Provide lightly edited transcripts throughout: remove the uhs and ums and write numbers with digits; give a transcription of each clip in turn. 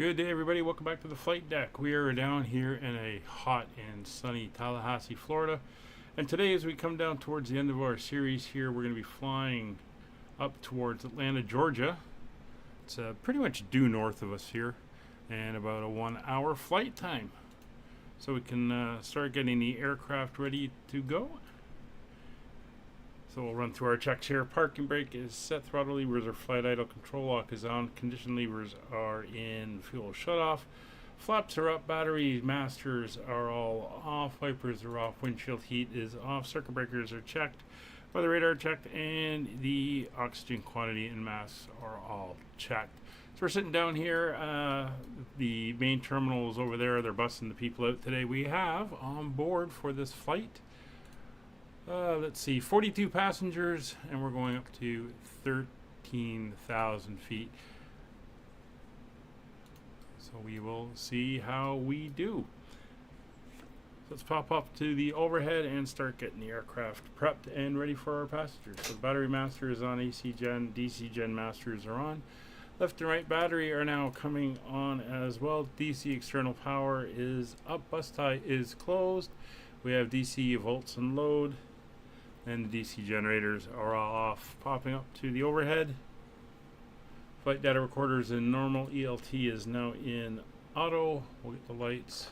Good day, everybody. Welcome back to the flight deck. We are down here in a hot and sunny Tallahassee, Florida. And today, as we come down towards the end of our series here, we're going to be flying up towards Atlanta, Georgia. It's pretty much due north of us here, and about a 1 hour flight time. So we can start getting the aircraft ready to go. So we'll run through our checks here. Parking brake is set, throttle levers are flight idle, control lock is on, condition levers are in, fuel shut off, flaps are up, battery masters are all off, wipers are off, windshield heat is off, circuit breakers are checked, weather radar checked, and the oxygen quantity and mass are all checked. So we're sitting down here, the main terminal is over there, they're busing the people out today. We have on board for this flight, let's see, 42 passengers, and we're going up to 13,000 feet. So we will see how we do. Let's pop up to the overhead and start getting the aircraft prepped and ready for our passengers. So the battery master is on, AC gen, DC gen masters are on. Left and right battery are now coming on as well. DC external power is up, bus tie is closed. We have DC volts and load. And the DC generators are all off. Popping up to the overhead. Flight data recorder is in normal. ELT is now in auto. We'll get the lights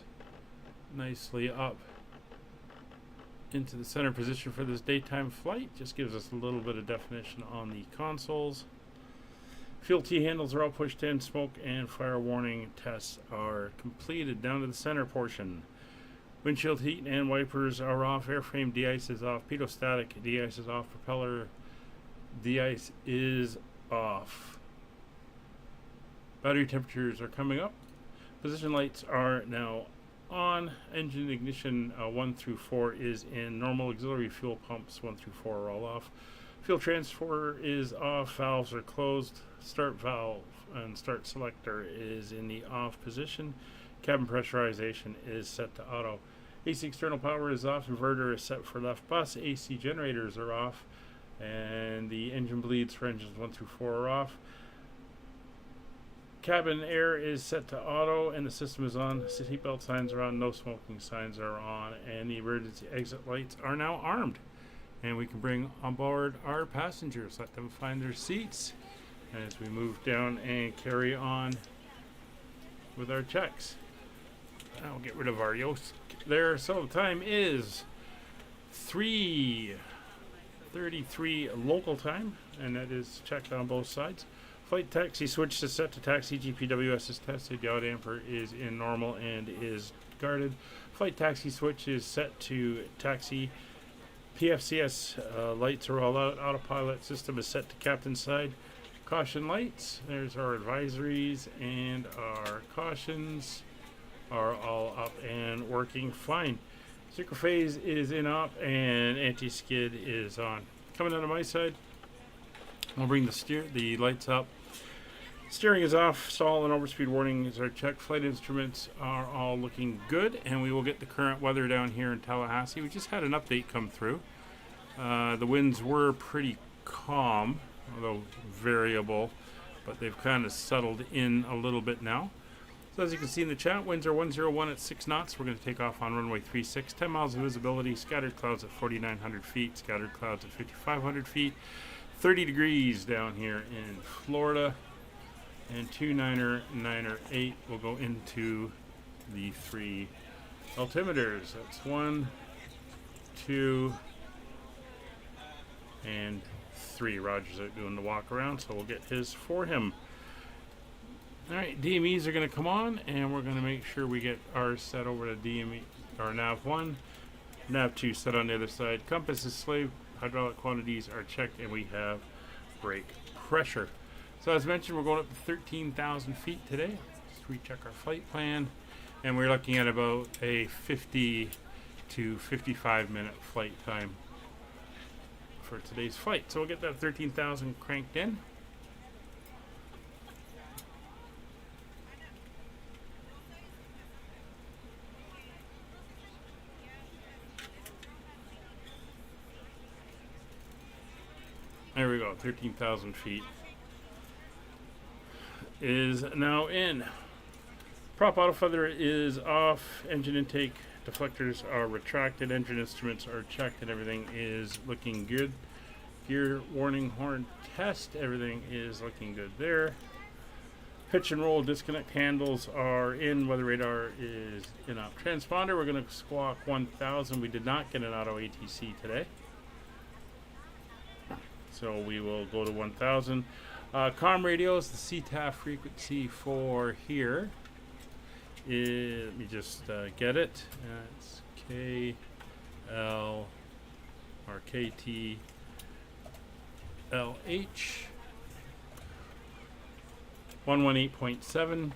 nicely up into the center position for this daytime flight. Just gives us a little bit of definition on the consoles. Fuel T handles are all pushed in. Smoke and fire warning tests are completed. Down to the center portion. Windshield heat and wipers are off. Airframe de-ice is off. Pitot-static de-ice is off. Propeller de-ice is off. Battery temperatures are coming up. Position lights are now on. Engine ignition 1 through 4 is in normal. Auxiliary fuel pumps 1 through 4 are all off. Fuel transfer is off. Valves are closed. Start valve and start selector is in the off position. Cabin pressurization is set to auto. AC external power is off. Inverter is set for left bus. AC generators are off. And the engine bleeds for engines 1 through 4 are off. Cabin air is set to auto and the system is on. Seatbelt signs are on. No smoking signs are on. And the emergency exit lights are now armed. And we can bring on board our passengers. Let them find their seats as we move down and carry on with our checks. I'll get rid of our Yoke there. So the time is 3:33 local time, and that is checked on both sides. Flight taxi switch is set to taxi. GPWS is tested. Yaw damper is in normal and is guarded. Flight taxi switch is set to taxi. PFCS lights are all out. Autopilot system is set to captain side. Caution lights. There's our advisories, and our cautions are all up and working fine. Synchro phase is in op and anti-skid is on. Coming down to my side, I'll bring the lights up. Steering is off. Stall and overspeed warnings are checked. Flight instruments are all looking good, and we will get the current weather down here in Tallahassee. We just had an update come through. The winds were pretty calm, although variable, but they've kind of settled in a little bit now. So as you can see in the chat, winds are 101 at 6 knots. We're going to take off on runway 36, 10 miles of visibility, scattered clouds at 4,900 feet, scattered clouds at 5,500 feet, 30 degrees down here in Florida, and 29908 will go into the 3 altimeters. That's 1, 2, and 3. Roger's out doing the walk around, so we'll get his for him. Alright, DMEs are going to come on, and we're going to make sure we get ours set over to DME, or nav1. Nav2 set on the other side. Compass is slave. Hydraulic quantities are checked, and we have brake pressure. So as mentioned, we're going up to 13,000 feet today. Let's recheck our flight plan, and we're looking at about a 50 to 55 minute flight time for today's flight. So we'll get that 13,000 cranked in. There we go, 13,000 feet is now in. Prop auto feather is off. Engine intake deflectors are retracted. Engine instruments are checked, and everything is looking good. Gear warning horn test. Everything is looking good there. Pitch and roll disconnect handles are in. Weather radar is in up. Transponder, we're going to squawk 1000. We did not get an auto ATC today, so we will go to 1000. Comm radios, the CTAF frequency for here is, let me just get it. It's KL or KTLH. 118.7. So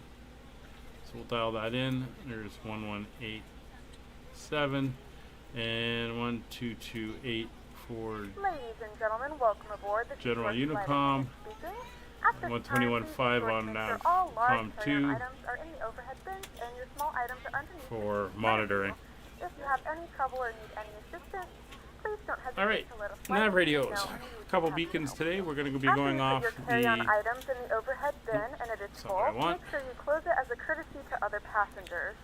we'll dial that in. There's 1187 and 1228 for Ladies and gentlemen, welcome aboard the General Unicom. 121.5 on Com 2 for monitoring. If you have any trouble or need any assistance, please don't hesitate Alright, to let us nav radios. A couple beacons today. We're going to be going off your carry-on items in the overhead bin and it is full, make sure you close it as a courtesy to other passengers.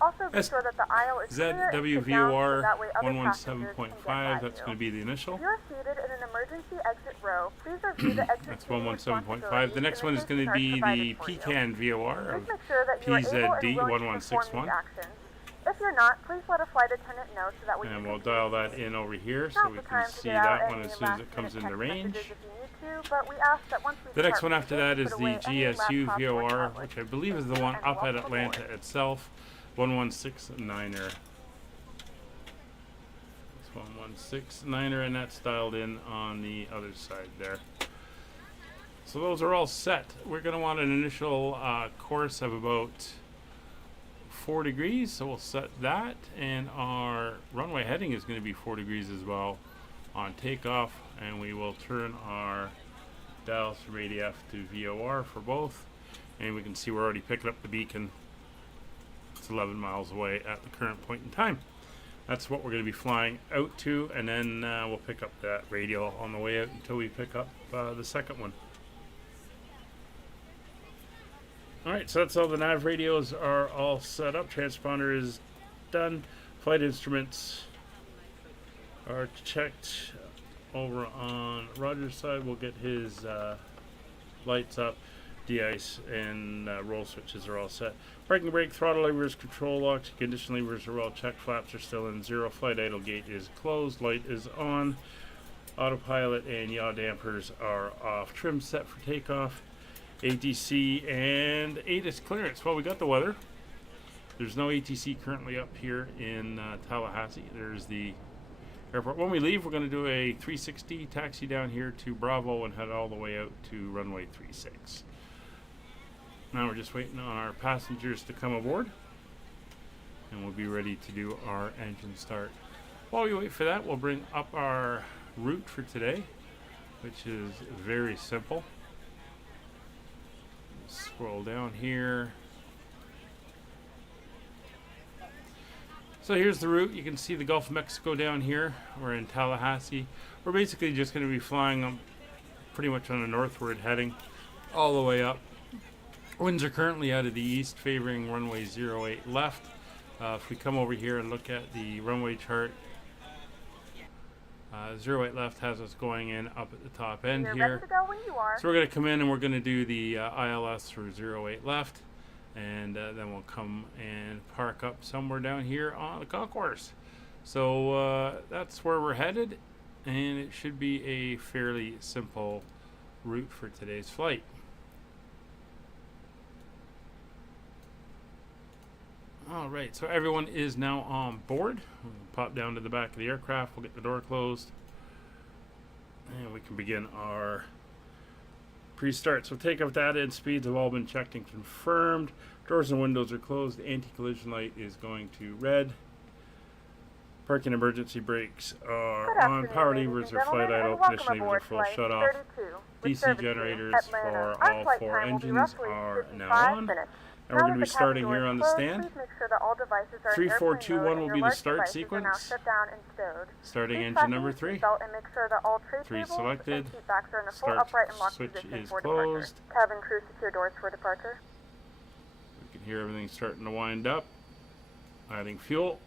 Also be sure that the aisle is clear and sit down so that way other passengers can get by that's going to be the initial. If you're seated in an emergency exit row, please review the exit. That's 117.5. The next one is going to be the Pecan VOR of PZD 1161. If you're not, please let a flight attendant know so that we can we'll dial that in over here so we can see that one as soon as it comes into range. The next one after that is the GSU VOR, which I believe is the one up at Atlanta itself. 1169er. It's 1169er, and that's dialed in on the other side there. So those are all set. We're going to want an initial course of about 4 degrees, so we'll set that, and our runway heading is going to be 4 degrees as well on takeoff, and we will turn our dials from ADF to VOR for both, and we can see we're already picking up the beacon. It's 11 miles away at the current point in time. That's what we're going to be flying out to, and then we'll pick up that radio on the way out until we pick up the second one. Alright, so that's all. The nav radios are all set up. Transponder is done. Flight instruments are checked over on Roger's side. We'll get his lights up. De-ice and roll switches are all set. Braking brake, throttle levers, control locks, condition levers are all checked. Flaps are still in zero. Flight idle gate is closed. Light is on. Autopilot and yaw dampers are off. Trim set for takeoff. ATC and ATIS clearance. Well, we got the weather. There's no ATC currently up here in Tallahassee. There's the airport. When we leave, we're going to do a 360 taxi down here to Bravo and head all the way out to runway 36. Now we're just waiting on our passengers to come aboard, and we'll be ready to do our engine start. While we wait for that, we'll bring up our route for today, which is very simple. Scroll down here. So here's the route. You can see the Gulf of Mexico down here. We're in Tallahassee. We're basically just going to be flying pretty much on a northward heading all the way up. Winds are currently out of the east, favoring runway 08 left. If we come over here and look at the runway chart, 08 left has us going in up at the top end here. So we're going to come in and we're going to do the ILS for 08 left, and then we'll come and park up somewhere down here on the concourse. So that's where we're headed, and it should be a fairly simple route for today's flight. Alright, so everyone is now on board. We'll pop down to the back of the aircraft, we'll get the door closed, and we can begin our pre-start. So takeoff data and speeds have all been checked and confirmed. Doors and windows are closed. The anti-collision light is going to red. Parking emergency brakes are on. Power levers are flight idle. Condition levers are full shut off. DC generators for all 4 engines are now on. And we're going to be starting here on the stand. 3421 will be the start sequence. Starting engine number 3. 3 selected. Start switch is closed. Cabin crew secure doors for departure. We can Here everything's starting to wind up. Adding fuel.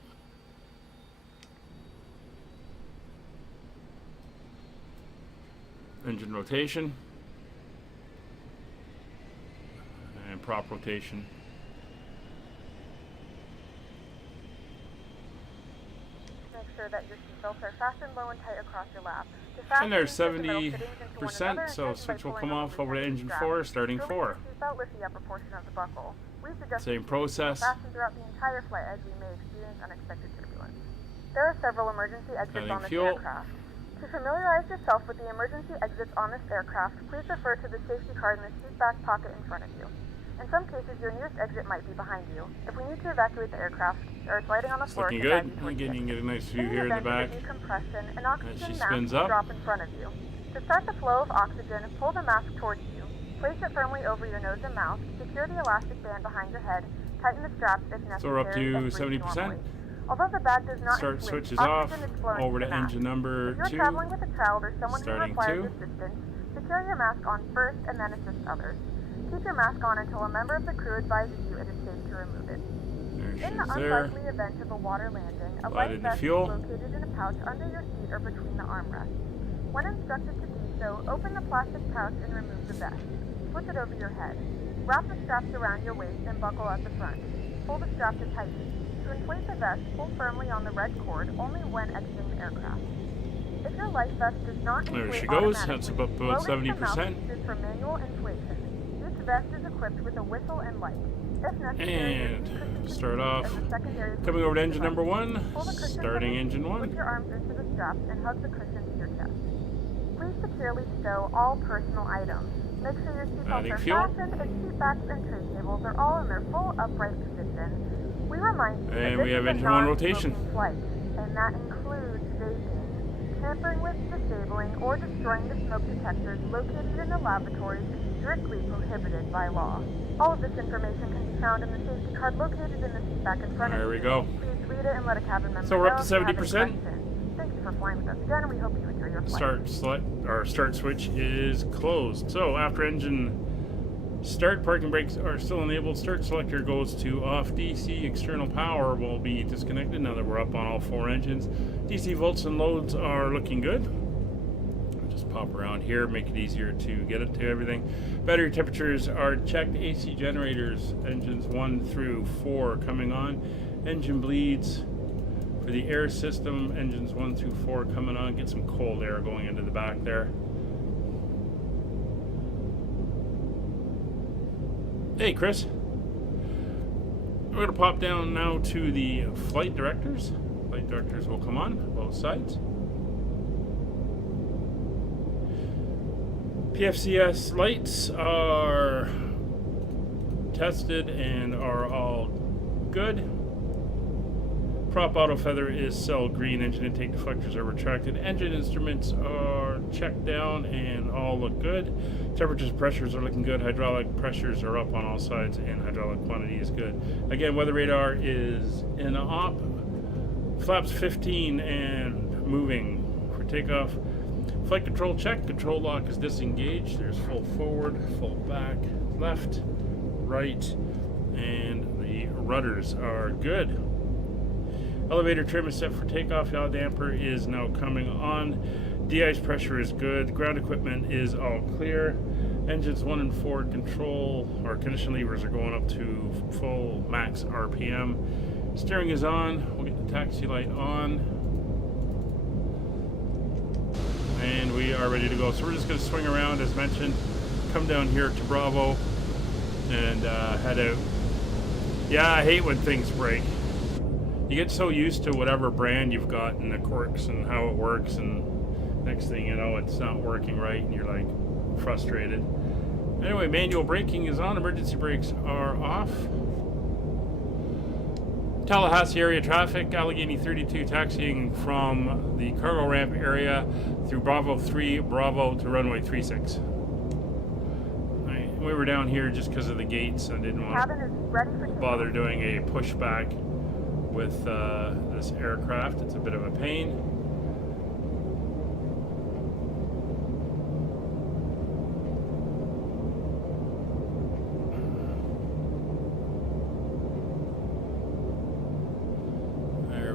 Engine rotation. And prop rotation. Make sure that your seatbelts are fastened low and tight across your lap. And there's 70%, so switch will come off over to engine 4, starting 4. Lift the upper portion of the buckle. We suggest same process. Fasten throughout the entire flight as we may experience unexpected turbulence. There are several emergency exits on this aircraft. To familiarize yourself with the emergency exits on this aircraft, please refer to the safety card in the seat back pocket in front of you. In some cases, your nearest exit might be behind you. If we need to evacuate the aircraft, or it's lighting on the floor, looking good. Again, you can get a nice view here in the back as she spins up. Drop in front of you. To start the flow of oxygen, pull the mask towards you. Place it firmly over your nose and mouth. Secure the elastic band behind your head. Tighten the straps if necessary. So we're up to 70%. Although the bag does not start switches off. Over to engine number 2. If you're traveling with a child or someone who Starting requires 2. assistance, secure your mask on first and then assist others. Keep your mask on until a member of the crew advises you it is safe to remove it. In the unlikely event of a water landing, a life vest is located in a pouch under your seat or between the armrests. When instructed to do so, open the plastic pouch and remove the vest. Flip it over your head. Wrap the straps around your waist and buckle at the front. Pull the strap to tighten. To inflate the vest, pull firmly on the red cord only when exiting the aircraft. If your life vest does not inflate there she goes. That's about 70%. Is for manual inflation. Each vest is equipped with a whistle and light. If necessary, and start off. Coming over to engine number 1. Starting engine 1. Put your arms into the straps and hug the cushion to your chest. Please securely stow all personal items. Make sure your seatbelts are fastened and seat backs and tray tables are all in their full upright position. We remind you that we have this is a engine 1 rotation. flight, and that includes vaping. Tampering with, disabling, or destroying the smoke detectors located in the lavatories is strictly prohibited by law. All of this information can be found in the safety card located in the seat back in front of you. There we go. Please read it and let a cabin member know. So we're up to if you have any 70%. questions. Thank you for flying with us again, and we hope you enjoy your flight. Start switch is closed. So after engine start, parking brakes are still enabled. Start selector goes to off. DC external power will be disconnected now that we're up on all 4 engines. DC volts and loads are looking good. Just pop around here, make it easier to get it to everything. Battery temperatures are checked. AC generators, engines 1 through 4 coming on. Engine bleeds for the air system, engines 1 through 4 coming on. Get some cold air going into the back there. Hey, Chris. We're going to pop down now to the flight directors. Flight directors will come on both sides. PFCS lights are tested and are all good. Prop auto feather is cell green. Engine intake deflectors are retracted. Engine instruments are checked down and all look good. Temperatures and pressures are looking good. Hydraulic pressures are up on all sides and hydraulic quantity is good. Again, weather radar is in op. Flaps 15 and moving for takeoff. Flight control check. Control lock is disengaged. There's full forward, full back, left, right, and the rudders are good. Elevator trim is set for takeoff. Yaw damper is now coming on. De-ice pressure is good. Ground equipment is all clear. Engines 1 and 4 control or condition levers are going up to full max RPM. Steering is on. We'll get the taxi light on. And we are ready to go. So we're just going to swing around as mentioned. Come down here to Bravo and head out. Yeah, I hate when things break. You get so used to whatever brand you've got and the quirks and how it works, and next thing you know, it's not working right and you're like frustrated. Anyway, manual braking is on. Emergency brakes are off. Tallahassee area traffic, Allegheny 32 taxiing from the cargo ramp area through Bravo 3, Bravo to runway 36. We were down here just because of the gates. I didn't want to bother doing a pushback with this aircraft. It's a bit of a pain.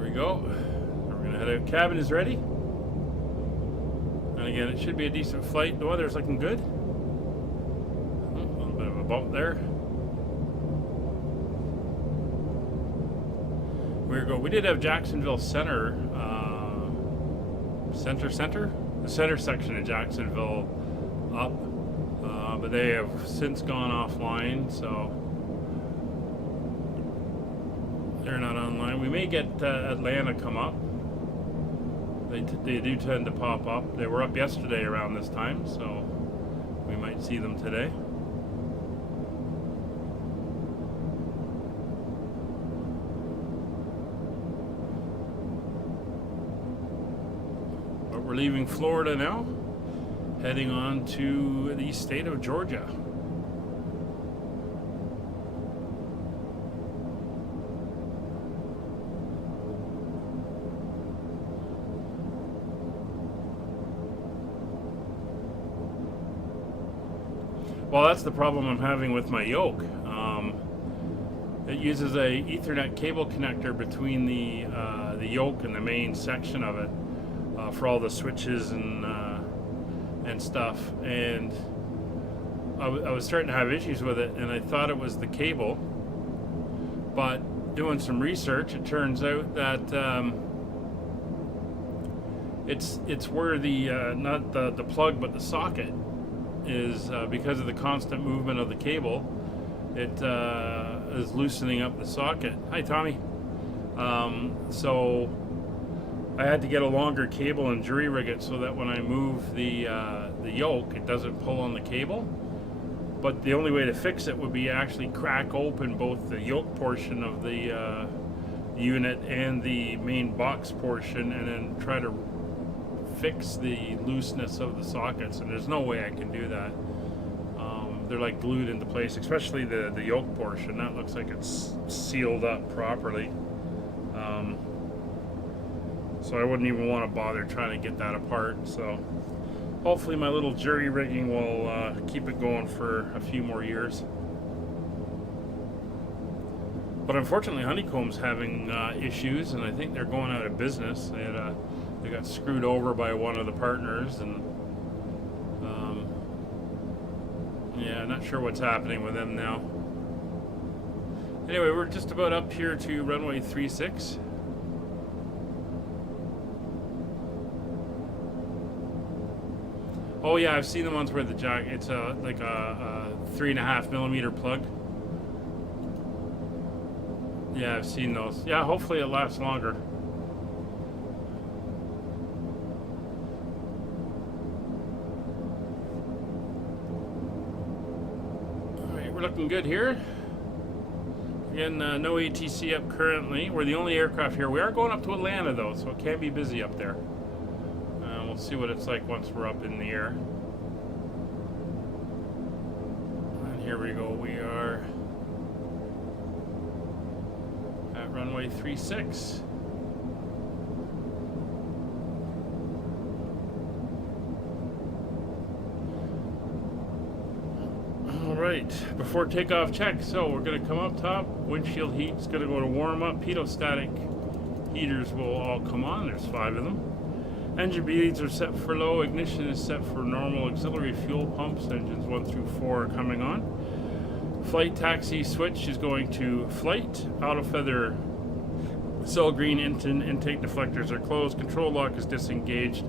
we go. We're gonna head out. Cabin is ready. And again, it should be a decent flight. The weather's looking good. A little bit of a bump there. We did have Jacksonville Center, the center section of Jacksonville up, but they have since gone offline, so they're not online. We may get Atlanta come up. They do tend to pop up. They were up yesterday around this time, so we might see them today. But we're leaving Florida now, heading on to the state of Georgia. Well, that's the problem I'm having with my Yoke. It uses a Ethernet cable connector between the Yoke and the main section of it for all the switches and stuff. And I was starting to have issues with it, and I thought it was the cable. But doing some research, it turns out that it's where the not the plug but the socket is, because of the constant movement of the cable, it is loosening up the socket. Hi, Tommy. So I had to get a longer cable and jury rig it so that when I move the Yoke, it doesn't pull on the cable. But the only way to fix it would be actually crack open both the Yoke portion of the unit and the main box portion, and then try to fix the looseness of the sockets, and there's no way I can do that. They're like glued into place, especially the Yoke portion. That looks like it's sealed up properly. So I wouldn't even want to bother trying to get that apart. So hopefully my little jury rigging will keep it going for a few more years. But unfortunately, Honeycomb's having issues, and I think they're going out of business. They got screwed over by one of the partners, and yeah, not sure what's happening with them now. Anyway, we're just about up here to runway 36. Oh yeah, I've seen the ones where the jack, it's like a 3.5mm plug. Yeah, I've seen those. Yeah, hopefully it lasts longer. We're looking good here. Again, no ATC up currently. We're the only aircraft here. We are going up to Atlanta though, so it can be busy up there. We'll see what it's like once we're up in the air. And here we go. We are at runway 36. Alright, before takeoff check, so we're going to come up top, windshield heat's going to go to warm up, pitot-static heaters will all come on, there's 5 of them. Engine beads are set for low, ignition is set for normal, auxiliary fuel pumps, engines 1 through 4 are coming on. Flight taxi switch is going to flight, auto feather, cell green intake deflectors are closed, control lock is disengaged.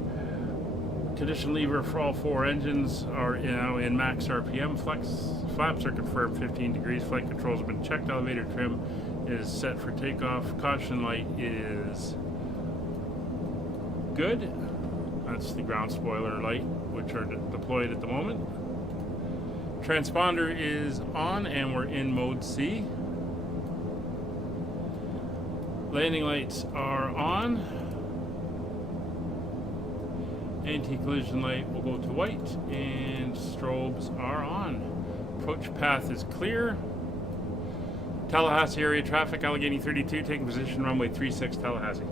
Condition lever for all 4 engines are now in max RPM. Flaps are confirmed 15 degrees. Flight controls have been checked. Elevator trim is set for takeoff. Caution light is good. That's the ground spoiler light, which are deployed at the moment. Transponder is on and we're in mode C. Landing lights are on. Anti-collision light will go to white, and strobes are on. Approach path is clear. Tallahassee area traffic, Allegheny 32, taking position runway 36, Tallahassee.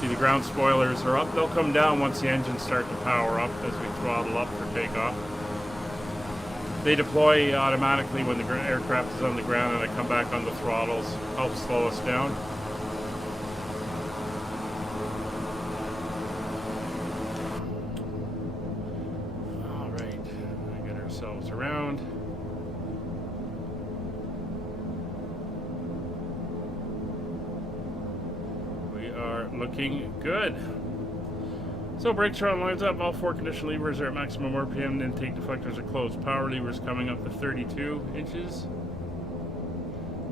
See, the ground spoilers are up. They'll come down once the engines start to power up as we throttle up for takeoff. They deploy automatically when the aircraft is on the ground, and I come back on the throttles, help slow us down. All right, we get ourselves around. We are looking good. So brakes are on, lines up, all 4 condition levers are at maximum RPM, intake deflectors are closed. Power levers coming up to 32 inches,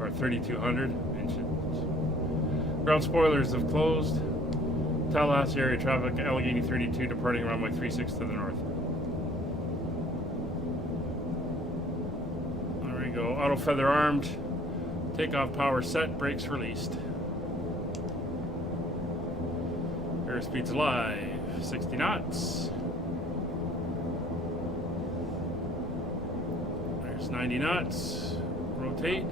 or 3,200 inches. Ground spoilers have closed. Tallahassee area traffic, Allegheny 32, departing runway 36 to the north. There we go, auto feather armed, takeoff power set, brakes released. Airspeed's live. 60 knots. There's 90 knots. Rotate.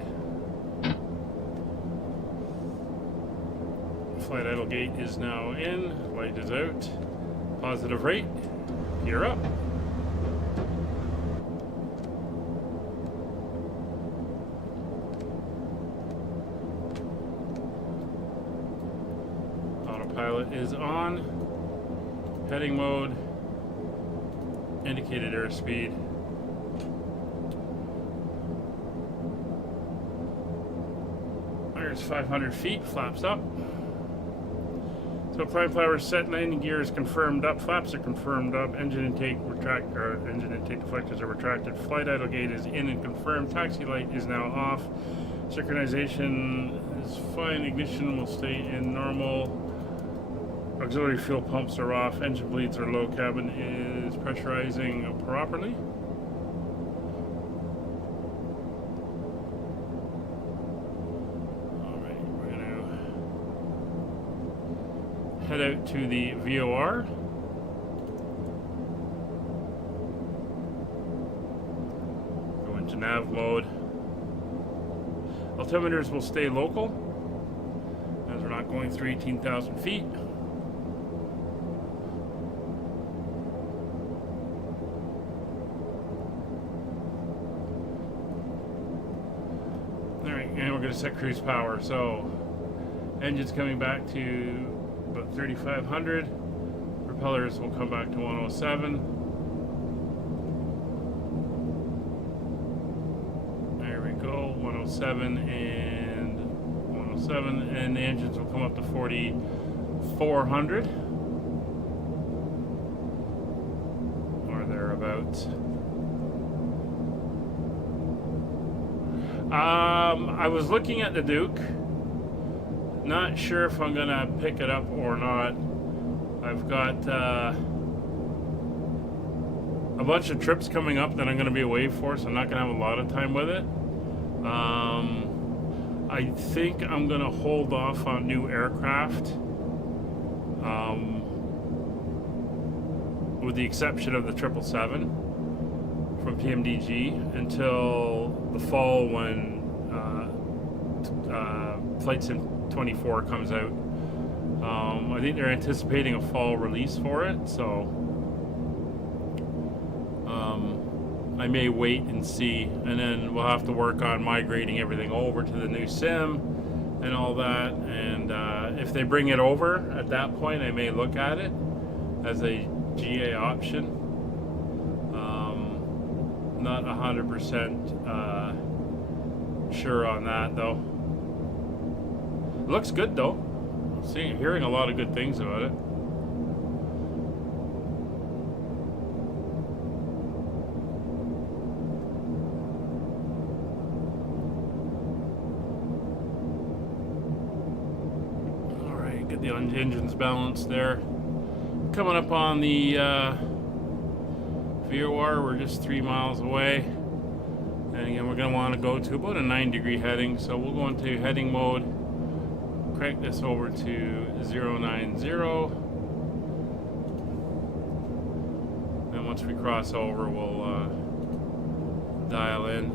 Flight idle gate is now in. Light is out. Positive rate. Gear up. Autopilot is on. Heading mode, indicated airspeed. There's 500 feet, flaps up. So climb flower set, landing gear is confirmed up, flaps are confirmed up, engine intake deflectors are retracted, flight idle gate is in and confirmed, taxi light is now off, synchronization is fine, ignition will stay in normal. Auxiliary fuel pumps are off, engine bleeds are low, cabin is pressurizing properly. Alright, we're going to head out to the VOR. Go into nav mode. Altimeters will stay local, as we're not going through 18,000 feet. And we're going to set cruise power. So engine's coming back to about 3,500. Propellers will come back to 107. There we go, 107 and 107, and the engines will come up to 4,400 or thereabouts. I was looking at the Duke, not sure if I'm gonna pick it up or not. I've got a bunch of trips coming up that I'm gonna be away for, so I'm not gonna have a lot of time with it. I think I'm gonna hold off on new aircraft, with the exception of the 777 from PMDG, until the fall when Flight Sim 24 comes out. I think they're anticipating a fall release for it, so I may wait and see, and then we'll have to work on migrating everything over to the new sim and all that, and if they bring it over at that point, I may look at it as a GA option. Not 100% sure on that though. It looks good though. I'm hearing a lot of good things about it. Alright, get the engines balanced there. Coming up on the VOR, we're just 3 miles away. And again, we're going to want to go to about a 9-degree heading, so we'll go into heading mode, crank this over to 090, and once we cross over, we'll dial in.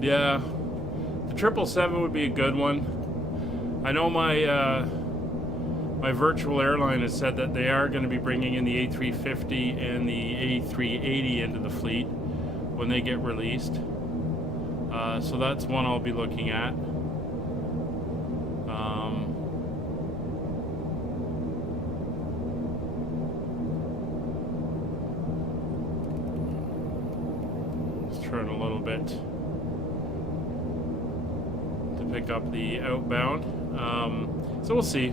Yeah, the 777 would be a good one. I know my my virtual airline has said that they are going to be bringing in the A350 and the A380 into the fleet when they get released. So that's one I'll be looking at. Let's turn a little bit to pick up the outbound. So we'll see.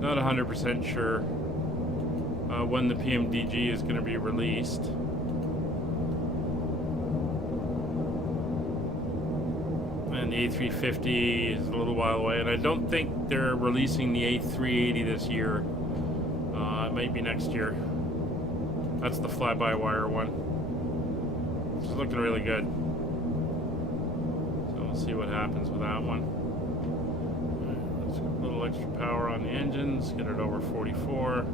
Not 100% sure when the PMDG is going to be released. And the A350 is a little while away, and I don't think they're releasing the A380 this year. It might be next year. That's the fly-by-wire one. It's looking really good. So we'll see what happens with that one. A little extra power on the engines, get it over 44.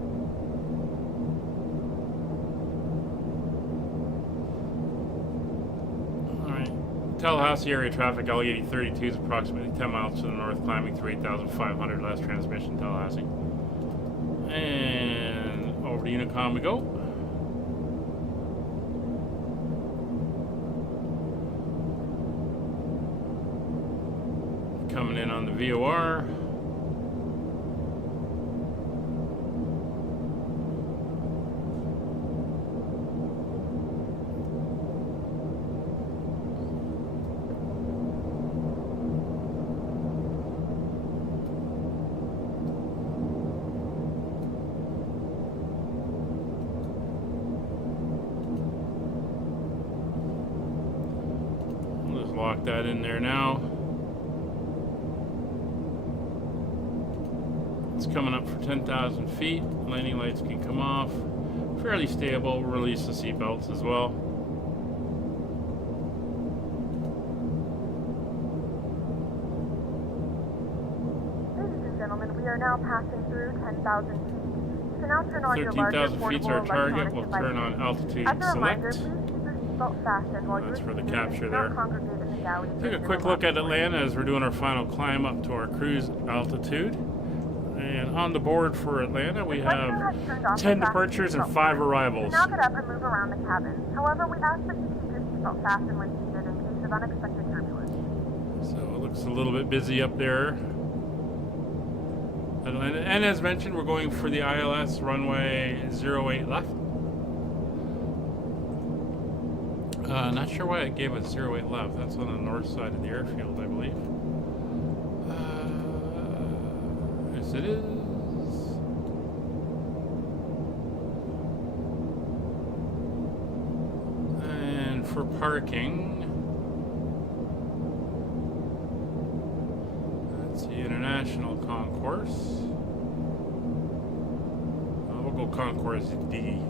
Alright, Tallahassee area traffic, L80 32 is approximately 10 miles to the north, climbing through 8,500, last transmission, Tallahassee. And over to Honeycomb we go. Coming in on the VOR. We'll just lock that in there now. It's coming up for 10,000 feet. Landing lights can come off. Fairly stable. We'll release the seat belts as well. Ladies and gentlemen, we are now passing through 10,000 feet. You can now turn on your larger 13,000 feet is our target. We'll turn on altitude As a reminder, select. please keep your seatbelt fastened while That's you for the receive capture and there. not congregate in the galley. Take a quick look at Atlanta as we're doing our final climb up to our cruise altitude. And on the board for Atlanta, we have 10 departures and 5 arrivals. Now get up and move around the cabin. However, we ask that you keep your seatbelt fastened when seated in case of unexpected turbulence. So it looks a little bit busy up there. Atlanta. And as mentioned, we're going for the ILS runway 08 left. Not sure why it gave us 08 left. That's on the north side of the airfield, I believe. Yes, it is. And for parking, that's the International Concourse. We'll go Concourse D.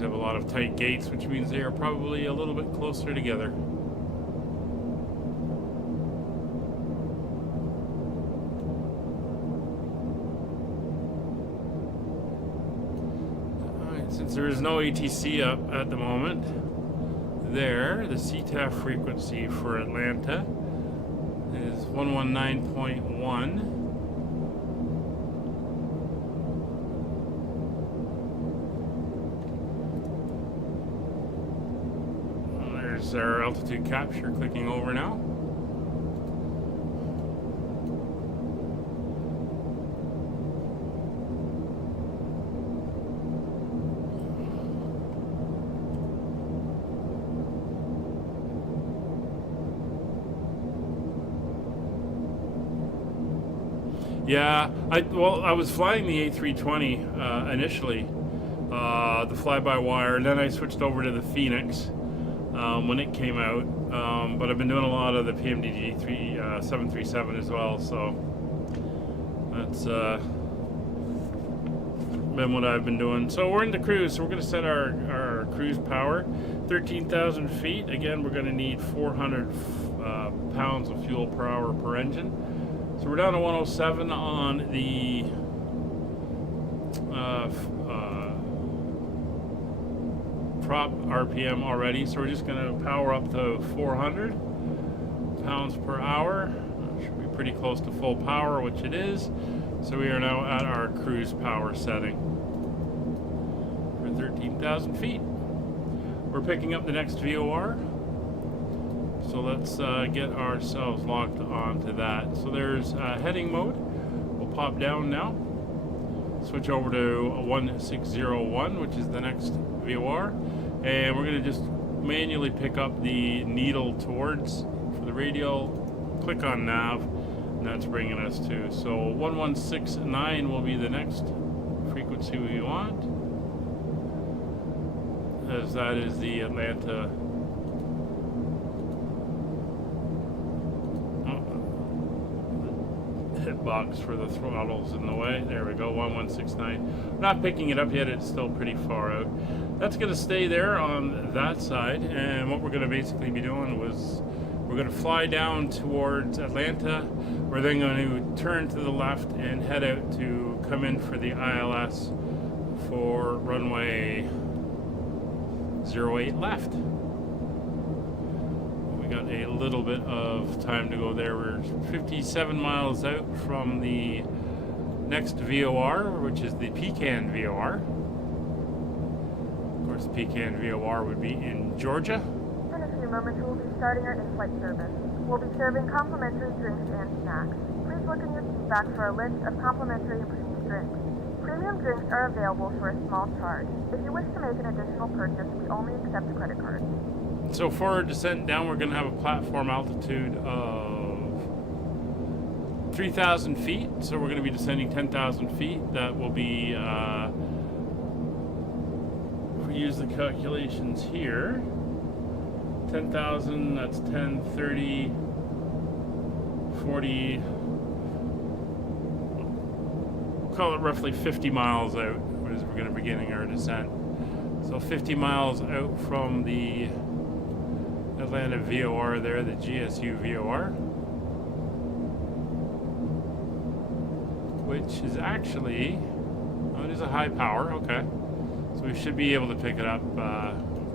Have a lot of tight gates, which means they are probably a little bit closer together. Alright, since there is no ATC up at the moment, there, the CTAF frequency for Atlanta is 119.1. Our altitude capture clicking over now. Yeah, I was flying the A320 initially, the fly-by-wire, and then I switched over to the Phoenix. When it came out, but I've been doing a lot of the PMDG 737 as well, so that's been what I've been doing. So we're in the cruise, so we're going to set our cruise power, 13,000 feet. Again, we're going to need 400 pounds of fuel per hour per engine. So we're down to 107 on the prop RPM already. So we're just going to power up to 400 pounds per hour. Should be pretty close to full power, which it is. So we are now at our cruise power setting for 13,000 feet. We're picking up the next VOR. So let's get ourselves locked onto that. So there's heading mode. We'll pop down now. Switch over to 1601, which is the next VOR. And we're going to just manually pick up the needle towards for the radial. Click on nav, and that's bringing us to. So 1169 will be the next frequency we want, as that is the Atlanta. Hitbox for the throttles in the way. There we go, 1169. Not picking it up yet, it's still pretty far out. That's going to stay there on that side, and what we're going to basically be doing was we're going to fly down towards Atlanta. We're then going to turn to the left and head out to come in for the ILS for runway 08 left. We got a little bit of time to go there. We're 57 miles out from the next VOR, which is the Pecan VOR. Of course, the Pecan VOR would be in Georgia. In a few moments, we'll be starting our in-flight service. We'll be serving complimentary drinks and snacks. Please look in your seat back for a list of complimentary and premium drinks. Premium drinks are available for a small charge. If you wish to make an additional purchase, we only accept credit cards. So for our descent down, we're going to have a platform altitude of 3,000 feet. So we're going to be descending 10,000 feet. That will be, if we use the calculations here, 10,000, that's 10, 30, 40, we'll call it roughly 50 miles out as we're going to be beginning our descent. So 50 miles out from the Atlanta VOR there, the GSU VOR, which is actually, oh, it is a high power, okay. So we should be able to pick it up,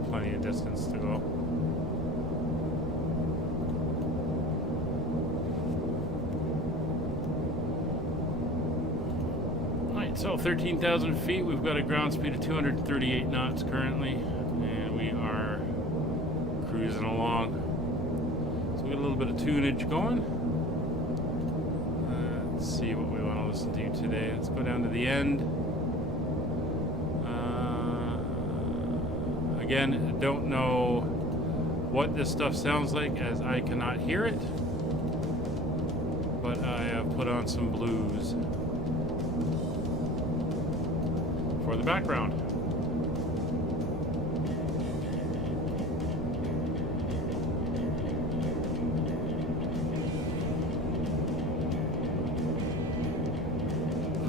plenty of distance to go. Alright, so 13,000 feet, we've got a ground speed of 238 knots currently, and we are cruising along. So we got a little bit of tunage going. Let's see what we want to listen to today. Let's go down to the end. Again, don't know what this stuff sounds like as I cannot hear it, but I have put on some blues for the background.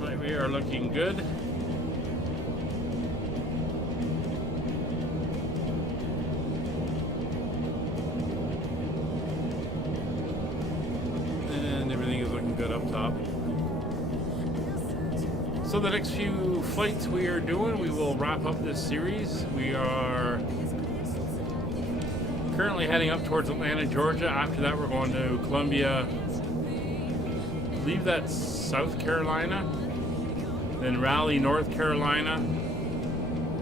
Right, we are looking good. And everything is looking good up top. So the next few flights we are doing, we will wrap up this series. We are currently heading up towards Atlanta, Georgia. After that, we're going to Columbia, I believe that's South Carolina, then Raleigh, North Carolina,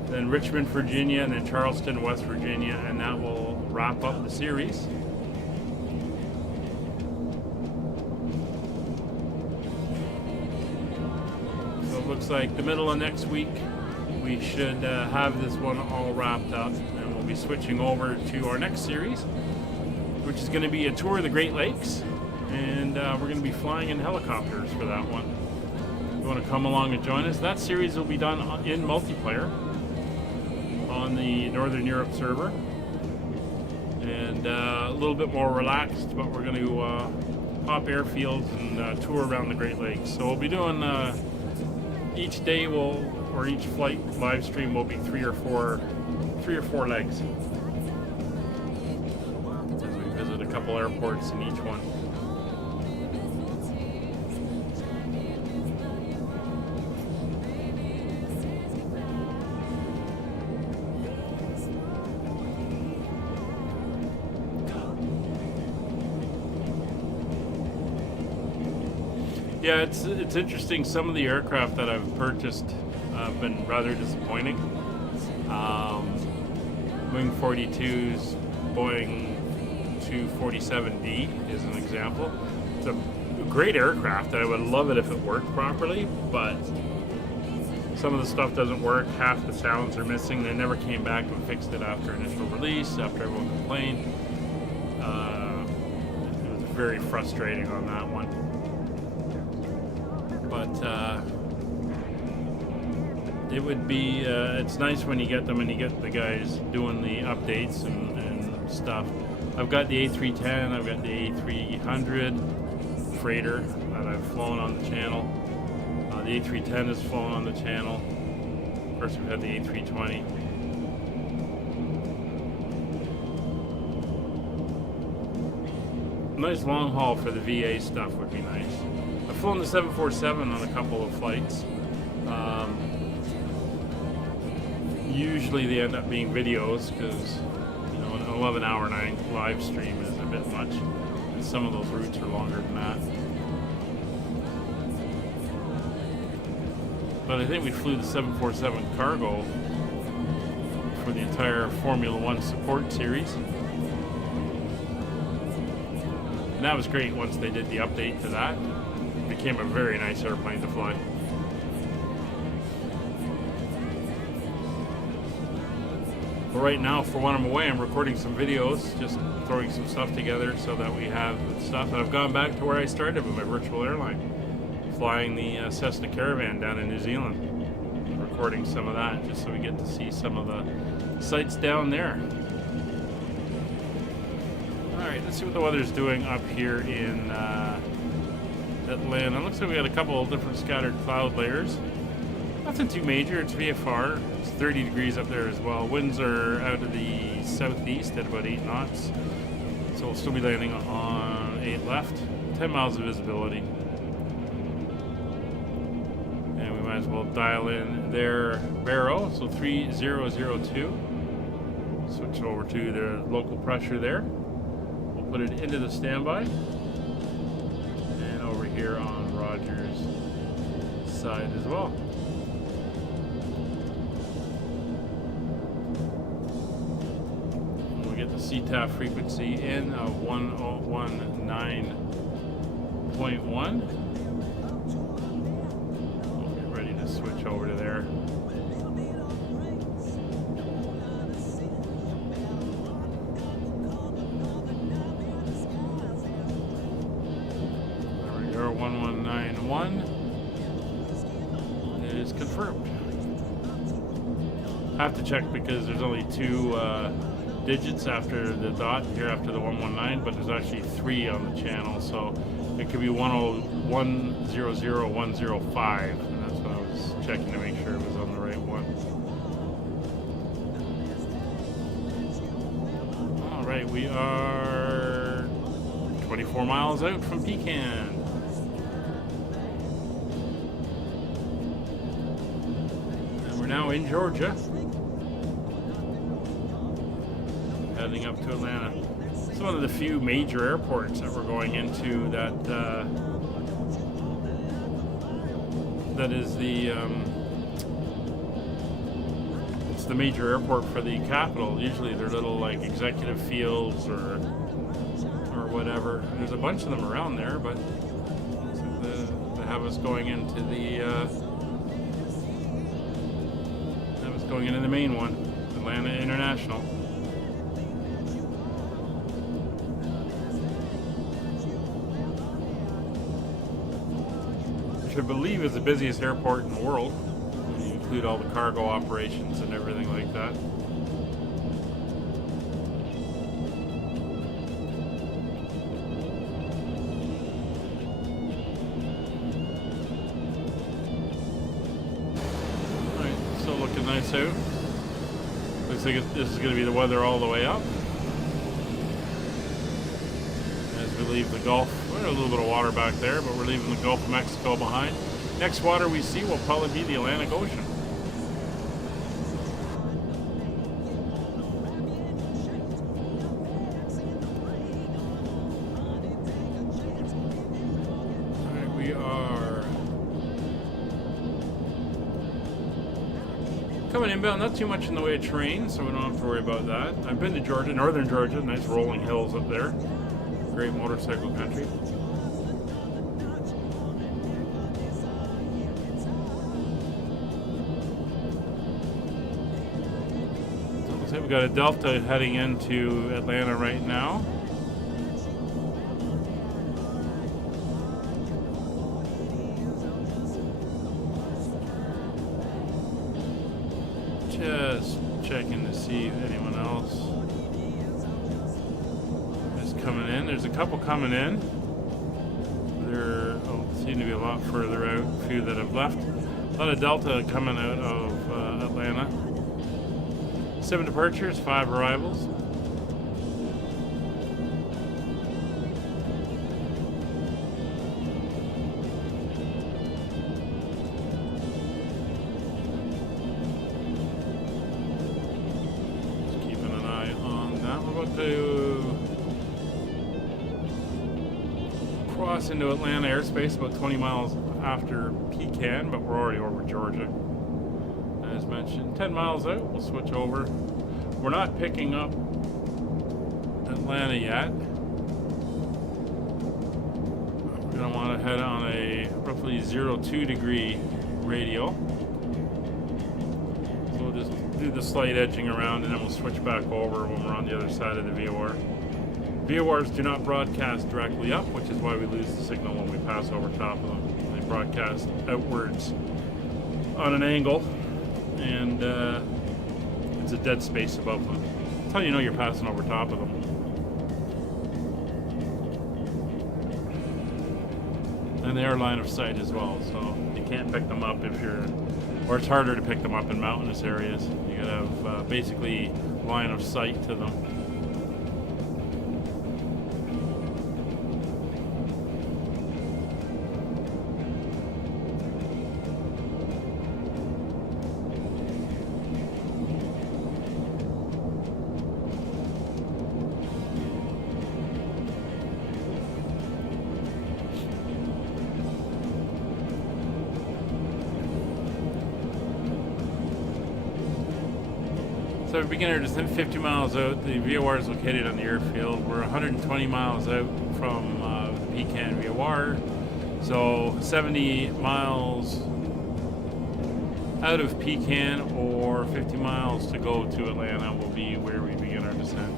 then Richmond, Virginia, and then Charleston, West Virginia, and that will wrap up the series. Looks like the middle of next week we should have this one all wrapped up, and we'll be switching over to our next series, which is going to be a tour of the Great Lakes, and we're going to be flying in helicopters for that one. If you want to come along and join us, that series will be done in multiplayer on the Northern Europe server, and a little bit more relaxed, but we're going to pop airfields and tour around the Great Lakes. So we'll be doing each day we'll or each flight live stream will be three or four legs. As we visit a couple airports in each one. Yeah, it's interesting. Some of the aircraft that I've purchased have been rather disappointing. Wing 42's Boeing 247D is an example. It's a great aircraft, and I would love it if it worked properly, but some of the stuff doesn't work. Half the sounds are missing. They never came back and fixed it after initial release, after everyone complained. It was very frustrating on that one. But it would be, it's nice when you get them and you get the guys doing the updates and stuff. I've got the A310, I've got the A300 freighter that I've flown on the channel. The A310 has flown on the channel. Of course, we've had the A320. Nice long haul for the VA stuff would be nice. I've flown the 747 on a couple of flights. Usually they end up being videos because, you know, an 11-hour night live stream is a bit much. And some of those routes are longer than that. But I think we flew the 747 cargo for the entire Formula One support series. And that was great once they did the update to that. It became a very nice airplane to fly. But right now, for when I'm away, I'm recording some videos, just throwing some stuff together so that we have stuff. And I've gone back to where I started with my virtual airline, flying the Cessna Caravan down in New Zealand, recording some of that, just so we get to see some of the sights down there. Alright, let's see what the weather's doing up here in Atlanta. Looks like we got a couple of different scattered cloud layers. Nothing too major, it's VFR. It's 30 degrees up there as well. Winds are out of the southeast at about 8 knots. So we'll still be landing on 8 left. 10 miles of visibility. And we might as well dial in their Barrow, so 3002. Switch over to the local pressure there. We'll put it into the standby. And over here on Roger's side as well. Get the CTAF frequency in of 1019.1. We'll get ready to switch over to there. There we go, 1191 is confirmed. I have to check because there's only two digits after the dot here after the 119, but there's actually 3 on the channel, so it could be 1000105, and that's what I was checking to make sure it was on the right one. All right, we are 24 miles out from Pecan. And we're now in Georgia. Heading up to Atlanta. It's one of the few major airports that we're going into that that is the it's the major airport for the capital. Usually they're little like executive fields or whatever. There's a bunch of them around there, but they have us going into the main one, Atlanta International. Which I believe is the busiest airport in the world when you include all the cargo operations and everything like that. Alright, nice out. Looks like this is going to be the weather all the way up. As we leave the Gulf, a little bit of water back there, but we're leaving the Gulf of Mexico behind. Next water we see will probably be the Atlantic Ocean. Alright, we are coming inbound, not too much in the way of terrain, so we don't have to worry about that. I've been to Georgia, northern Georgia, nice rolling hills up there. Great motorcycle country. So we've got a Delta heading into Atlanta right now. Just checking to see if anyone else is coming in. There's a couple coming in. There seem to be a lot further out. A few that have left. A lot of Delta coming out of Atlanta. 7 departures, 5 arrivals. Just keeping an eye on that. We're about to cross into Atlanta airspace about 20 miles after Pecan, but we're already over Georgia. As mentioned, 10 miles out, we'll switch over. We're not picking up Atlanta yet. We're going to want to head on a roughly 02 degree radial. So we'll just do the slight edging around and then we'll switch back over when we're on the other side of the VOR. VORs do not broadcast directly up, which is why we lose the signal when we pass over top of them. They broadcast outwards on an angle. And it's a dead space above them. That's how you know you're passing over top of them. And they are line of sight as well, so you can't pick them up if you're, or it's harder to pick them up in mountainous areas. You gotta have basically line of sight to them. So a beginner just 50 miles out. The VOR is located on the airfield. We're 120 miles out from the Pecan VOR. So 70 miles out of Pecan or 50 miles to go to Atlanta will be where we begin our descent.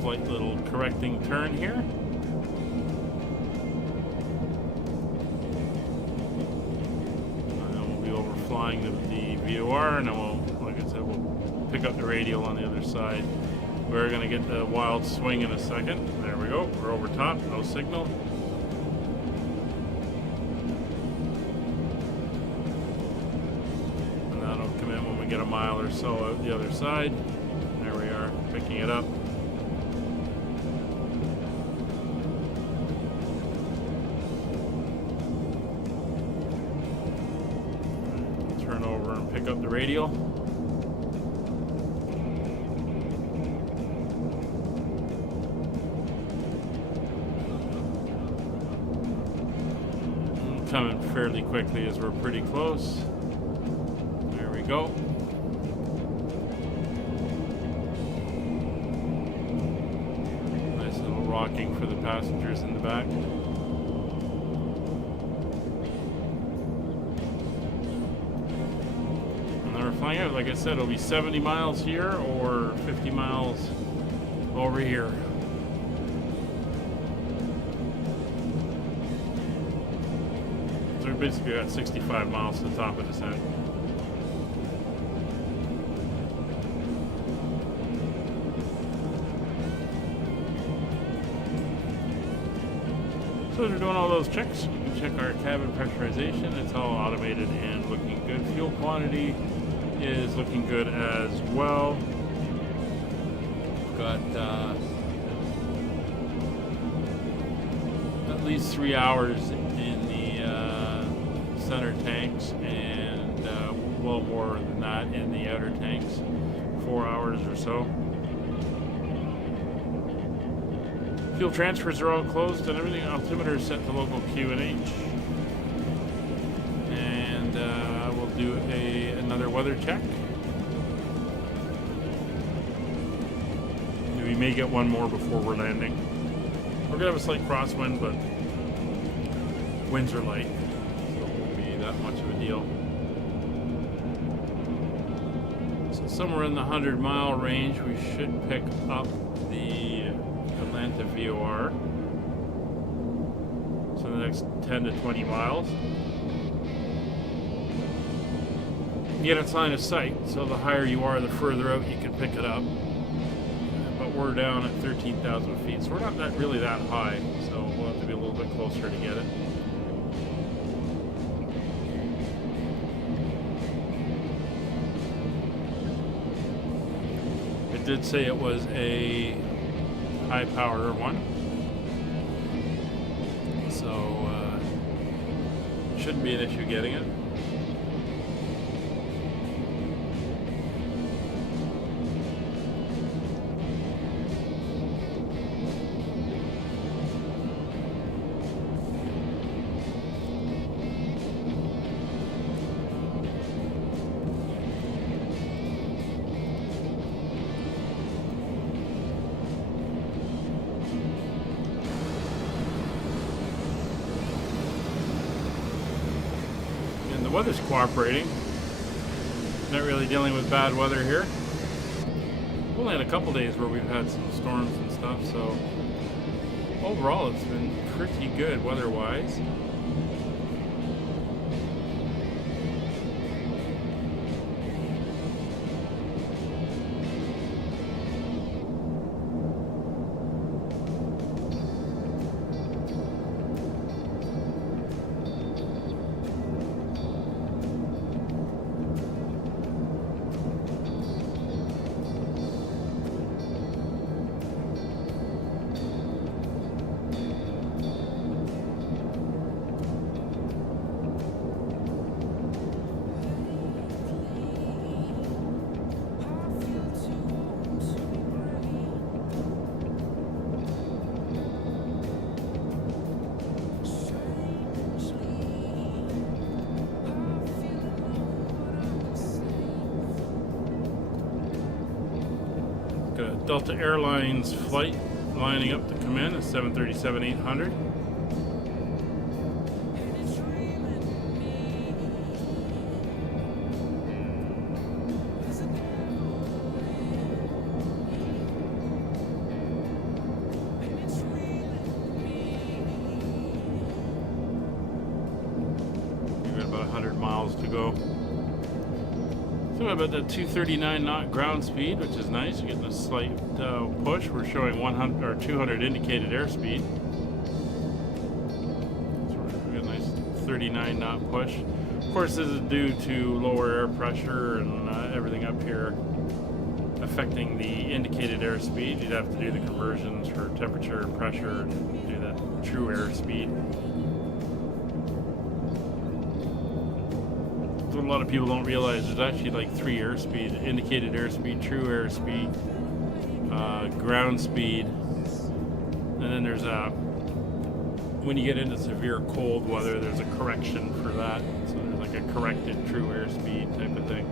Slight little correcting turn here. And then we'll be overflying the VOR, and then we'll, like I said, we'll pick up the radial on the other side. We're going to get the wild swing in a second. There we go. We're over top, no signal. And that'll come in when we get a mile or so out the other side. There we are, picking it up. Pick up the radial. Coming fairly quickly as we're pretty close. There we go. Nice little rocking for the passengers in the back. Flying out, like I said, it'll be 70 miles here or 50 miles over here. basically got 65 miles to the top of descent. So as we're doing all those checks, you can check our cabin pressurization. It's all automated and looking good. Fuel quantity is looking good as well. We've got at least 3 hours in the center tanks, and well more than that in the outer tanks, 4 hours or so. Fuel transfers are all closed and everything. Altimeter is set to local QNH. And we'll do another weather check. We may get one more before we're landing. We're going to have a slight crosswind, but winds are light, so it won't be that much of a deal. So somewhere in the 100-mile range, we should pick up the Atlanta VOR. So the next 10 to 20 miles. You get a line of sight, so the higher you are, the further out you can pick it up. But we're down at 13,000 feet, so we're not really that high, so we'll have to be a little bit closer to get it. It did say it was a high power one, so shouldn't be an issue getting it. The weather's cooperating. Not really dealing with bad weather here. We've only had a couple days where we've had some storms and stuff, so overall it's been pretty good weather-wise. Delta Airlines flight lining up to come in, a 737-800. We've got about 100 miles to go. So about the 239 knot ground speed, which is nice. You're getting a slight push. We're showing 100 or 200 indicated airspeed. So we're getting a nice 39 knot push. Of course, this is due to lower air pressure and everything up here affecting the indicated airspeed. You'd have to do the conversions for temperature and pressure and do the true airspeed. What a lot of people don't realize, there's actually like 3 airspeed: indicated airspeed, true airspeed, ground speed, and then there's when you get into severe cold weather, there's a correction for that. So there's like a corrected true airspeed type of thing.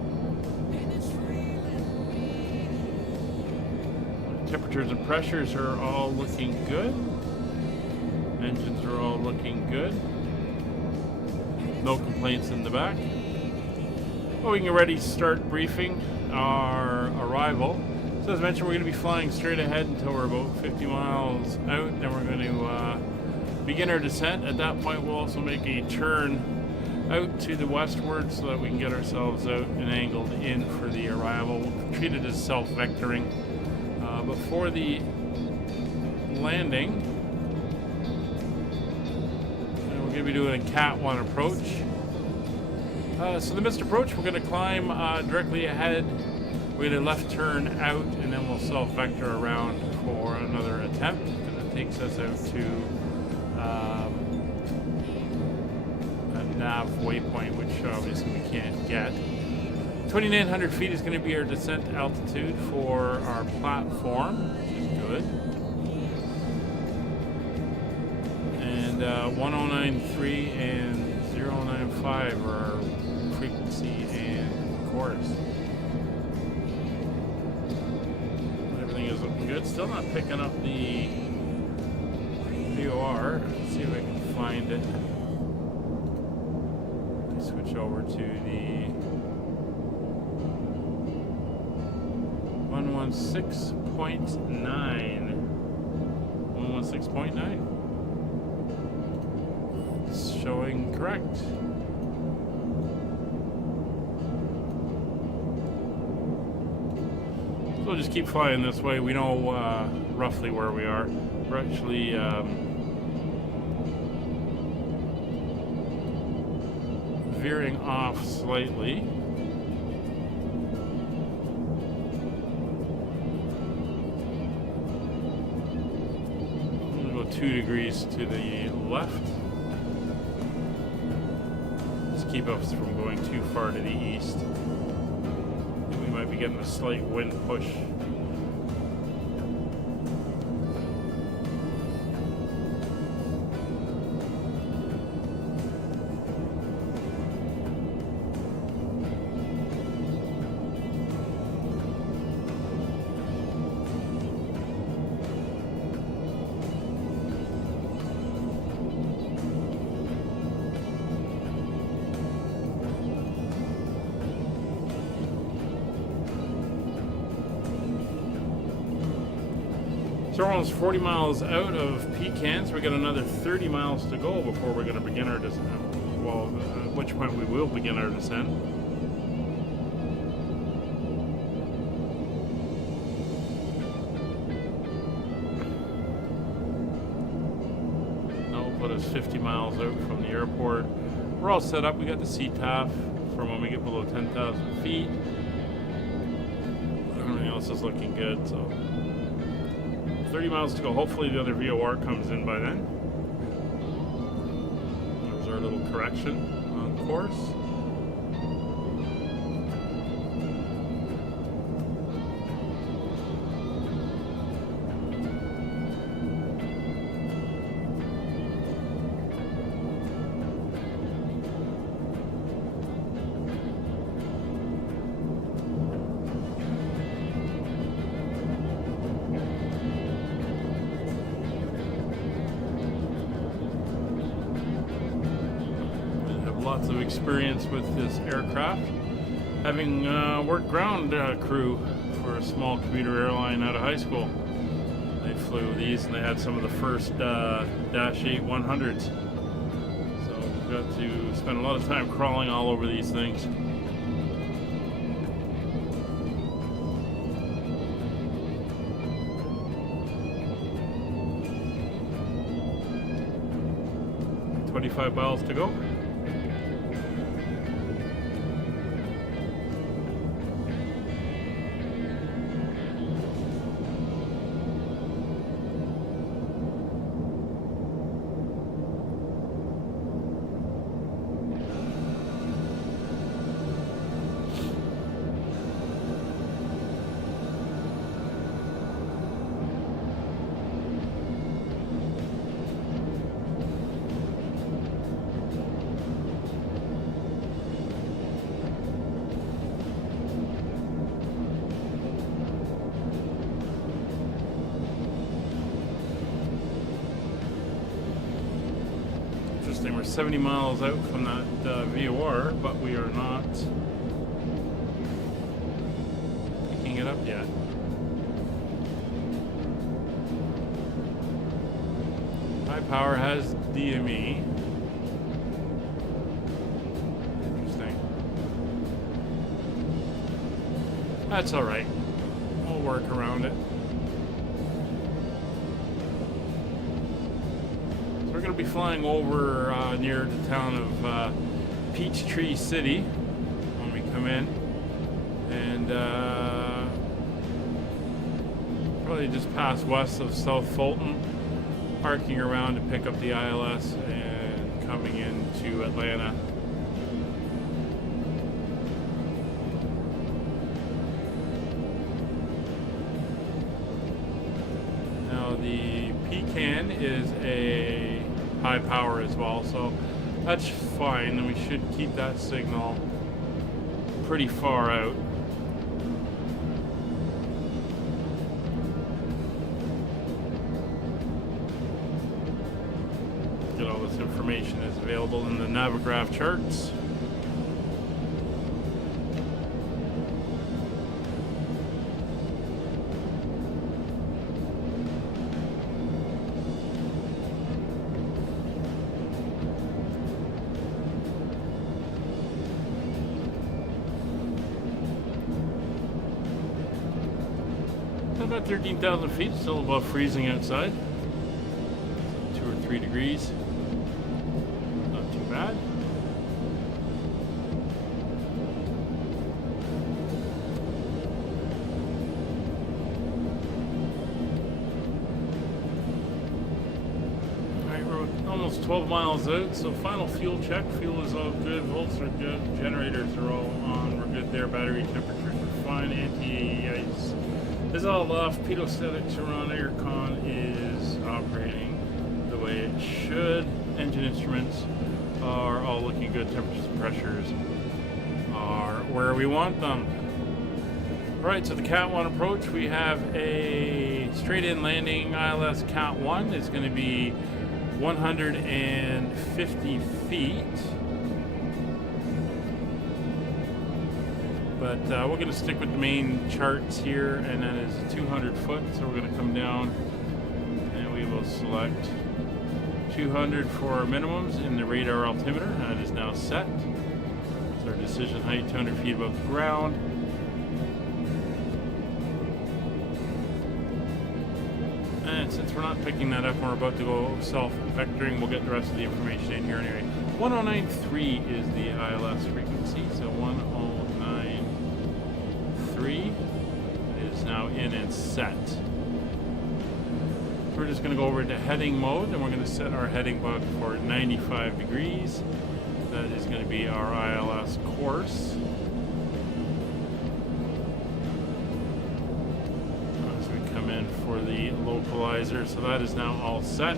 Temperatures and pressures are all looking good. Engines are all looking good. No complaints in the back. Well, we can already start briefing our arrival. So as mentioned, we're going to be flying straight ahead until we're about 50 miles out. Then we're going to begin our descent. At that point, we'll also make a turn out to the westward so that we can get ourselves out and angled in for the arrival. We'll treat it as self-vectoring. But for the landing, we're going to be doing a Cat 1 approach. So the missed approach, we're going to climb directly ahead. We're going to left turn out, and then we'll self-vector around for another attempt. And it takes us out to a nav waypoint, which obviously we can't get. 2,900 feet is going to be our descent altitude for our platform, which is good. And 1093 and 095 are our frequency and course. Everything is looking good. Still not picking up the VOR. Let's see if I can find it. Switch over to the 116.9. 116.9. It's showing correct. So we'll just keep flying this way. We know roughly where we are. We're actually veering off slightly. I'm going to go 2 degrees to the left. Just keep us from going too far to the east. We might be getting a slight wind push. So we're almost 40 miles out of Pecan, so we got another 30 miles to go before we're going to begin our descent. Well, at which point we will begin our descent. That will put us 50 miles out from the airport. We're all set up. We got the CTAF for when we get below 10,000 feet. Everything else is looking good, so 30 miles to go. Hopefully the other VOR comes in by then. There's our little correction on course. Lots of experience with this aircraft, having worked ground crew for a small commuter airline out of high school. They flew these and they had some of the first Dash-8 100s. So we got to spend a lot of time crawling all over these things. $25 miles to go. We're 70 miles out from that VOR, but we are not picking it up yet. High Power has DME. That's alright. We'll work around it. So we're going to be flying over near the town of Peachtree City when we come in. And probably just past west of South Fulton, parking around to pick up the ILS and coming into Atlanta. Now the Pecan is a high power as well, so that's fine, and we should keep that signal pretty far out. All this information is available in the Navigraph charts. About 13,000 feet, still above freezing outside. 2 or 3 degrees. Not too bad. Alright, we're almost 12 miles out, so final fuel check. Fuel is all good, volts are good, generators are all on, we're good there, battery temperatures are fine, anti-ice is all off, pedostatics are on, aircon is operating the way it should, engine instruments are all looking good, temperatures and pressures are where we want them. Alright, so the Cat 1 approach, we have a straight in landing ILS Cat 1 is going to be 150 feet. But we're going to stick with the main charts here, and that is 200 foot. So we're going to come down and we will select 200 for our minimums in the radar altimeter. That is now set. So our decision height 200 feet above the ground. And since we're not picking that up, we're about to go self-vectoring. We'll get the rest of the information in here anyway. 1093 is the ILS frequency, so 1093 is now in and set. We're just going to go over to heading mode, and we're going to set our heading bug for 95 degrees. That is going to be our ILS course. As we come in for the localizer, so that is now all set.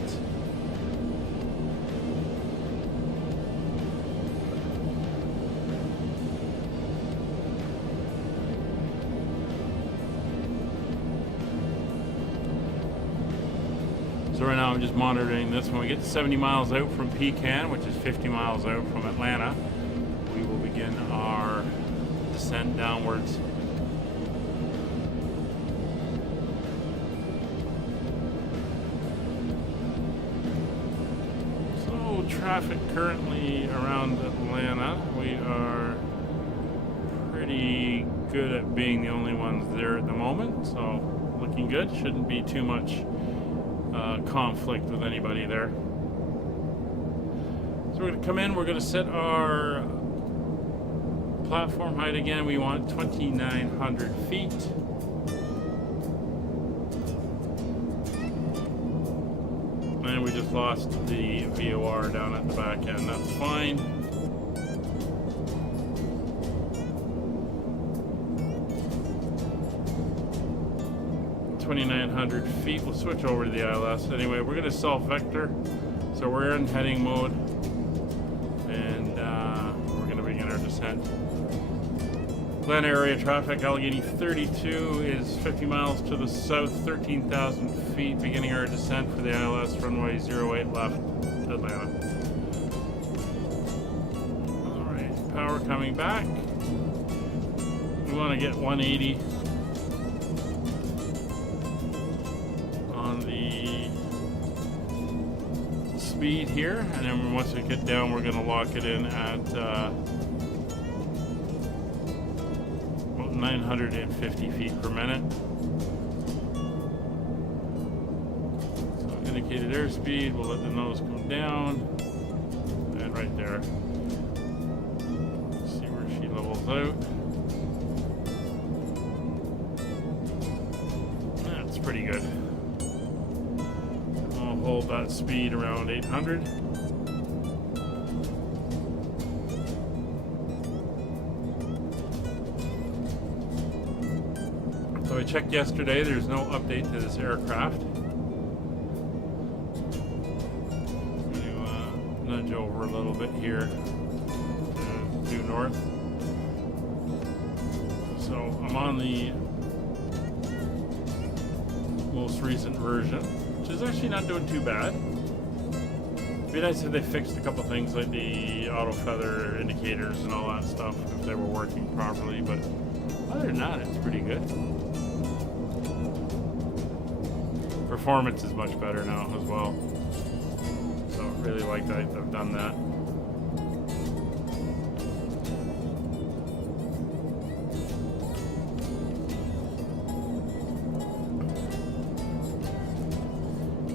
So right now I'm just monitoring this. When we get to 70 miles out from Pecan, which is 50 miles out from Atlanta, we will begin our descent downwards. So traffic currently around Atlanta. We are pretty good at being the only ones there at the moment, so looking good. Shouldn't be too much conflict with anybody there. So we're going to come in, we're going to set our platform height again. We want 2,900 feet. And we just lost the VOR down at the back end. That's fine. .900 feet. We'll switch over to the ILS. Anyway, we're going to self-vector. So we're in heading mode. And we're going to begin our descent. Atlanta area traffic, Allegheny 32 is 50 miles to the south, 13,000 feet. Beginning our descent for the ILS, runway 08 left, Atlanta. Alright, power coming back. We want to get 180. Speed here, and then once we get down, we're going to lock it in at about 950 feet per minute. So indicated airspeed, we'll let the nose come down. And right there. See where she levels out. That's pretty good. I'll hold that speed around 800. So I checked yesterday, there's no update to this aircraft. I'm going to nudge over a little bit here to due north. So I'm on the most recent version, which is actually not doing too bad. It'd be nice if they fixed a couple things like the auto feather indicators and all that stuff if they were working properly, but other than that, it's pretty good. Performance is much better now as well. So really like that I've done that.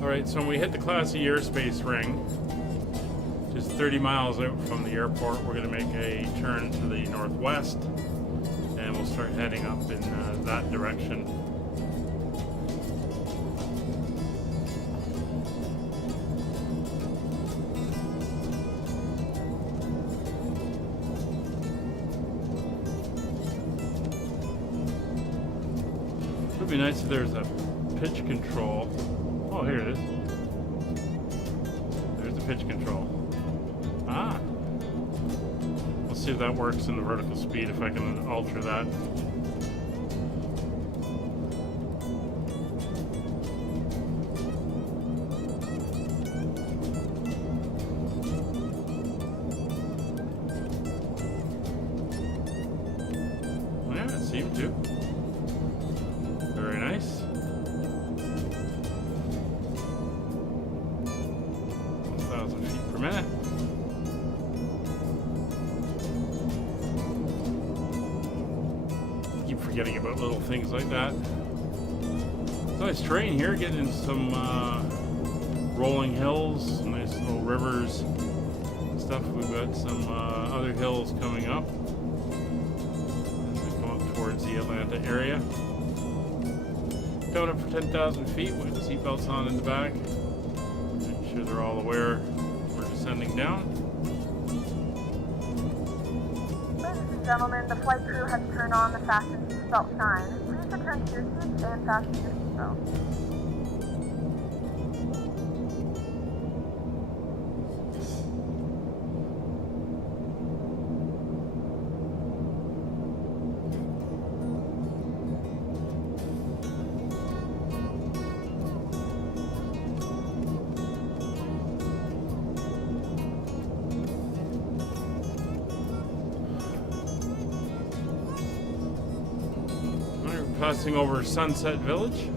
Alright, so when we hit the Class E airspace ring, just 30 miles out from the airport, we're going to make a turn to the northwest and we'll start heading up in that direction. It would be nice if there's a pitch control. Oh, here it is. There's the pitch control. Ah. We'll see if that works in the vertical speed, if I can alter that. Yeah, it seemed to. Very nice. 1,000 feet per minute. Keep forgetting about little things like that. Nice terrain here, getting into some rolling hills, some nice little rivers and stuff. We've got some other hills coming up as we come up towards the Atlanta area. Going up for 10,000 feet with the seatbelts on in the back. Make sure they're all aware we're descending down. Ladies and gentlemen, the flight crew has turned on the fasten seatbelt sign. Please return to your seats and fasten your seatbelts. Passing over Sunset Village.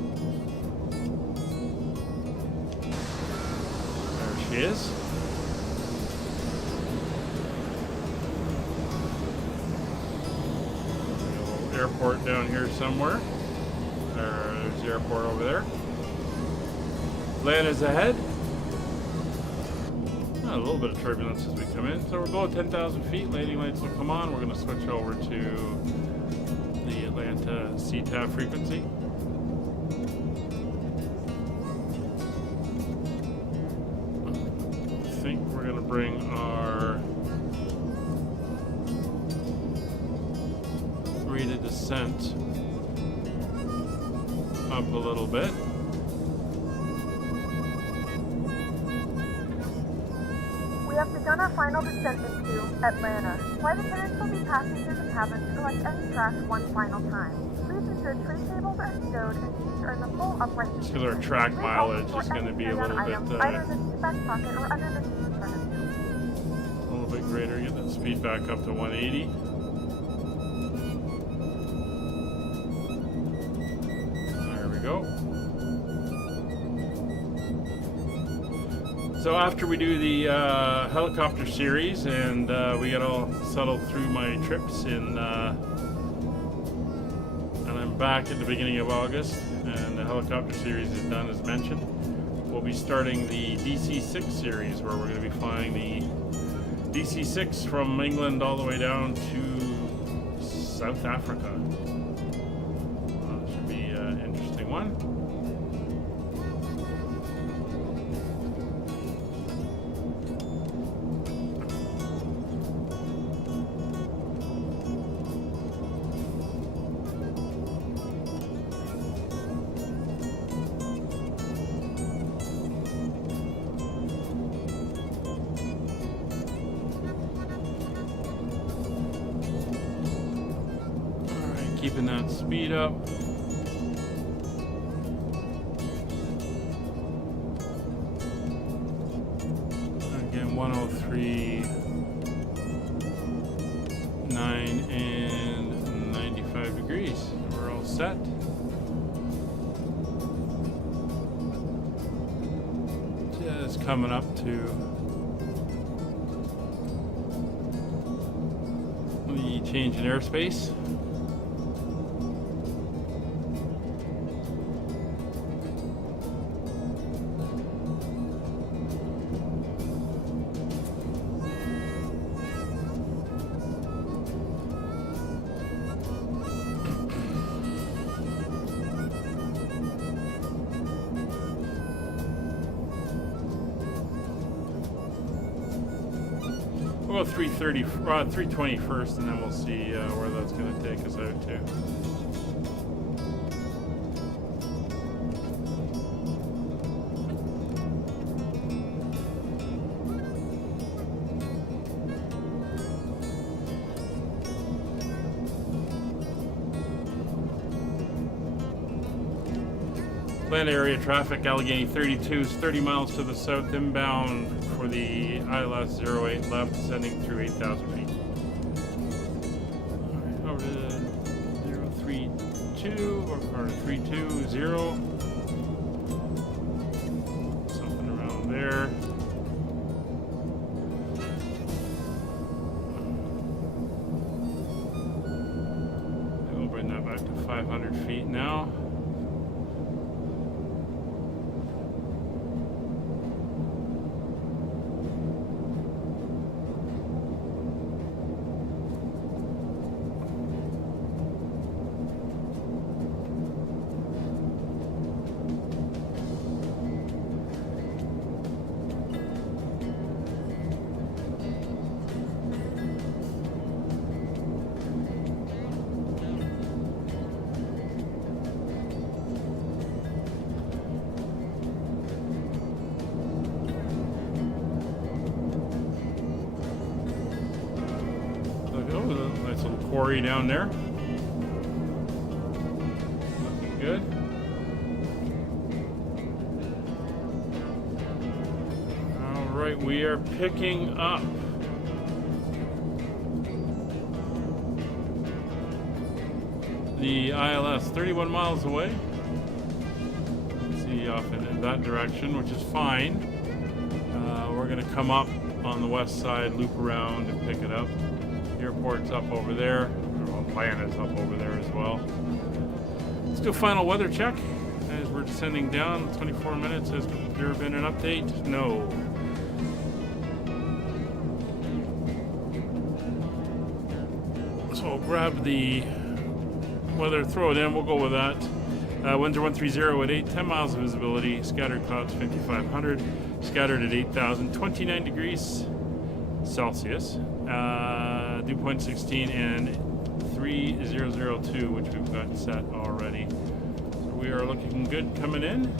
There she is. A little airport down here somewhere. There's the airport over there. Atlanta's ahead. A little bit of turbulence as we come in. So we're below 10,000 feet. Landing lights will come on. We're going to switch over to the Atlanta CTAF frequency. I think we're going to bring our rate of descent up a little bit. We have begun our final descent into Atlanta. Flight attendants will be passing through the cabin to collect any trash one final time. Please ensure tray tables are stowed and seats are in the full upright position. Because our track mileage is going to be a little bit either in the seat back pocket or under the seat in front of you. A little bit greater. Get that speed back up to 180. There we go. So after we do the helicopter series and we get all settled through my trips in back at the beginning of August, and the helicopter series is done as mentioned. We'll be starting the DC-6 series, where we're going to be flying the DC-6 from England all the way down to South Africa. Should be an interesting one. Keeping that speed up. Again, 103.9 and 95 degrees. We're all set. Just coming up to the change in airspace. We'll go 320 first, and then we'll see where that's going to take us out to. Land area traffic, Allegheny 32 is 30 miles to the south inbound for the ILS 08 left, descending through 8,000 feet. Alright, over to 032 or 320. Something around there. And we'll bring that back to 500 feet now. Nice little quarry down there. Looking good. Alright, we are picking up the ILS 31 miles away. See off in that direction, which is fine. We're going to come up on the west side, loop around, and pick it up. Airport's up over there. Well, plan is up over there as well. Let's do a final weather check as we're descending down. 24 minutes. Has there been an update? No. So I'll grab the weather, throw it in. We'll go with that. Winds are 130 at 8, 10 miles of visibility. Scattered clouds 5,500. Scattered at 8,000, 29 degrees Celsius. Dew point 16 and 3002, which we've got set already. So we are looking good coming in.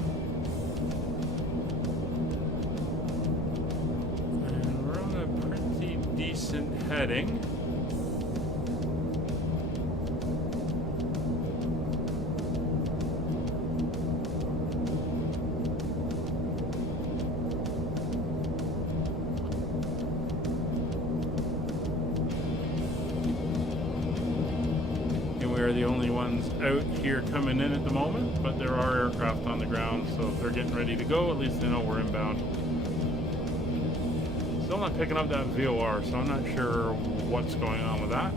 And we're on a pretty decent heading. We're the only ones out here coming in at the moment, but there are aircraft on the ground, so if they're getting ready to go, at least they know we're inbound. Still not picking up that VOR, so I'm not sure what's going on with that.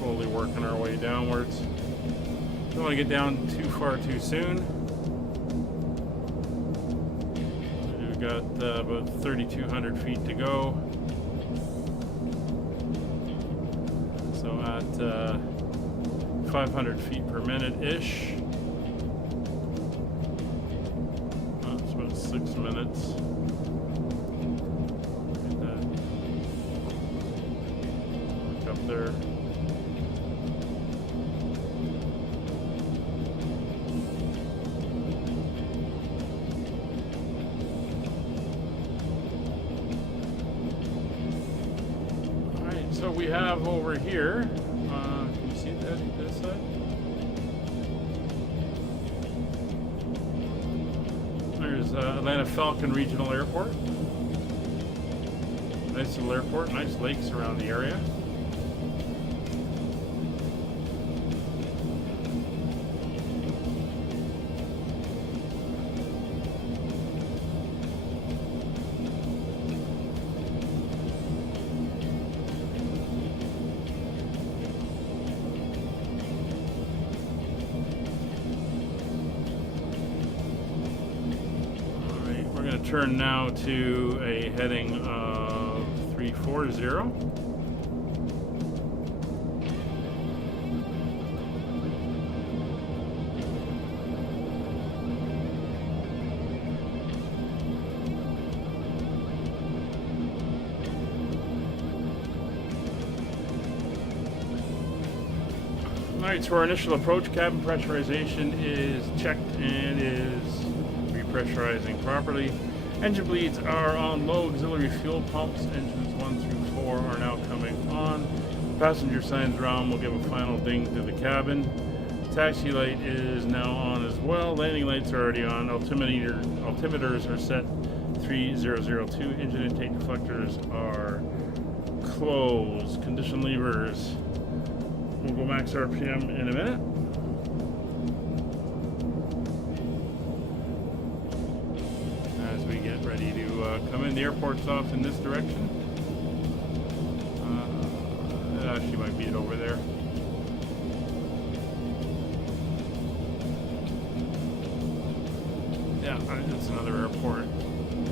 slowly working our way downwards. Don't want to get down too far too soon. We've got about 3,200 feet to go. So at 500 feet per minute-ish. It's about 6 minutes. Look at that. Look up there. Alright, so we have over here, can you see that this side? There's Atlanta Falcon Regional Airport. Nice little airport, nice lakes around the area. Turn now to a heading of 340. Alright, so our initial approach, cabin pressurization is checked and is repressurizing properly. Engine bleeds are on low. Auxiliary fuel pumps, engines 1 through 4 are now coming on. Passenger signs are on. We'll give a final ding to the cabin. Taxi light is now on as well. Landing lights are already on. Altimeters are set 3002. Engine intake deflectors are closed. Condition levers. We'll go max RPM in a minute. Ready to come in. The airport's off in this direction. It actually might be it over there. Yeah, it's another airport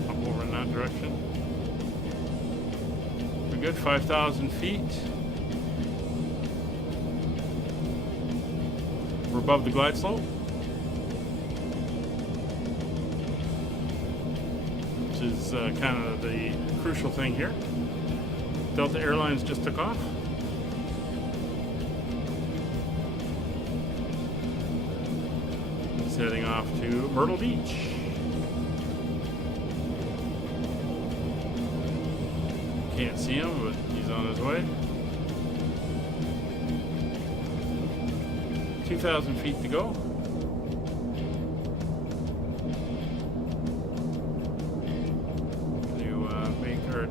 up over in that direction. We're good, 5,000 feet. We're above the glide slope. Is kind of the crucial thing here. Delta Airlines just took off. He's heading off to Myrtle Beach. Can't see him, but he's on his way. 2,000 feet to go.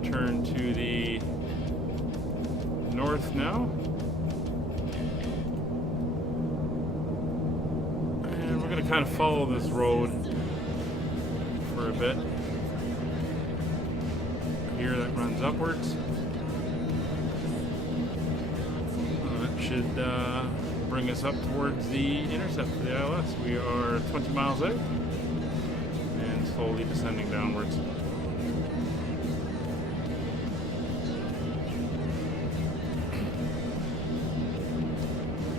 Turn to the north now, and we're going to kind of follow this road for a bit here that runs upwards. That should bring us up towards the intercept for the ILS. We are 20 miles out and slowly descending downwards.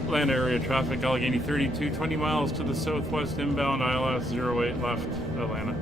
Atlanta area traffic, Allegheny 32, 20 miles to the southwest, inbound ILS 08 left, Atlanta.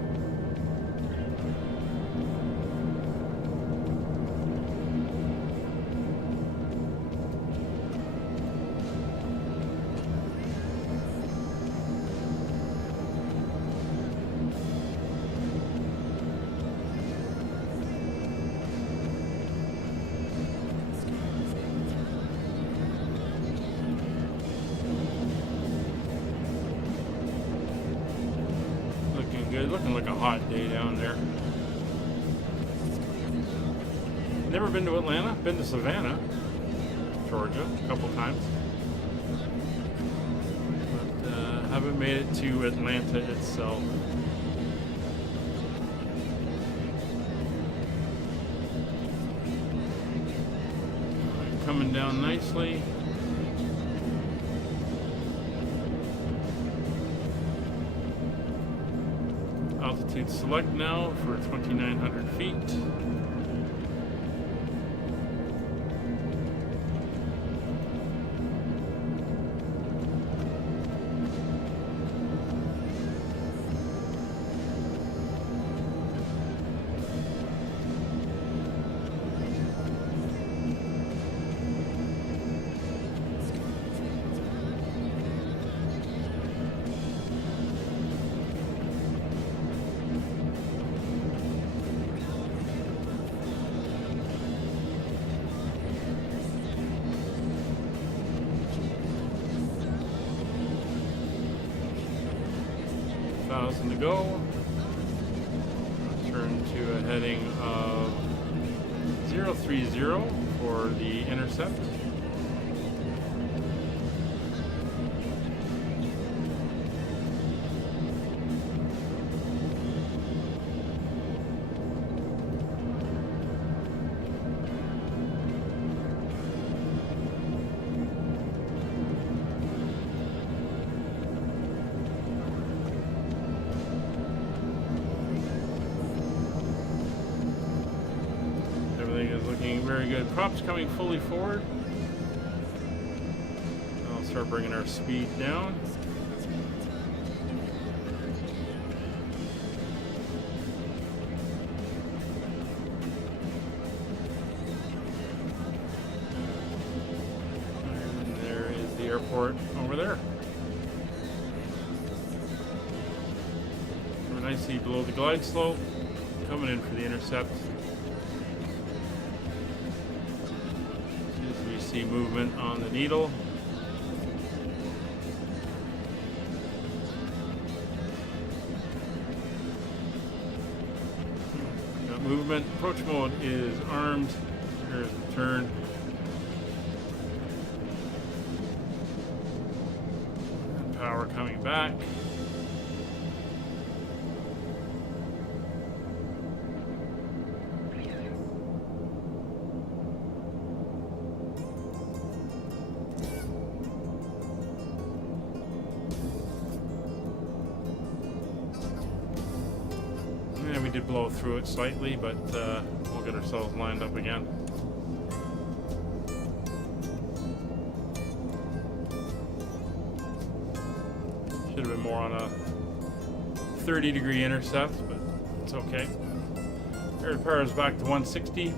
Good, looking like a hot day down there. Never been to Atlanta, been to Savannah, Georgia, a couple times. But haven't made it to Atlanta itself. Coming down nicely. altitude select now for 2,900 feet. To go. Turn to a heading of 030 for the intercept. Very good. Props coming fully forward. I'll start bringing our speed down. And there is the airport over there. We're nicely below the glide slope. Coming in for the intercept. See movement on the needle. Got movement. Approach mode is armed. Here's the turn. And power coming back. We did blow through it slightly, but we'll get ourselves lined up again. Should have been more on a 30-degree intercept, but it's okay. Air power is back to 160,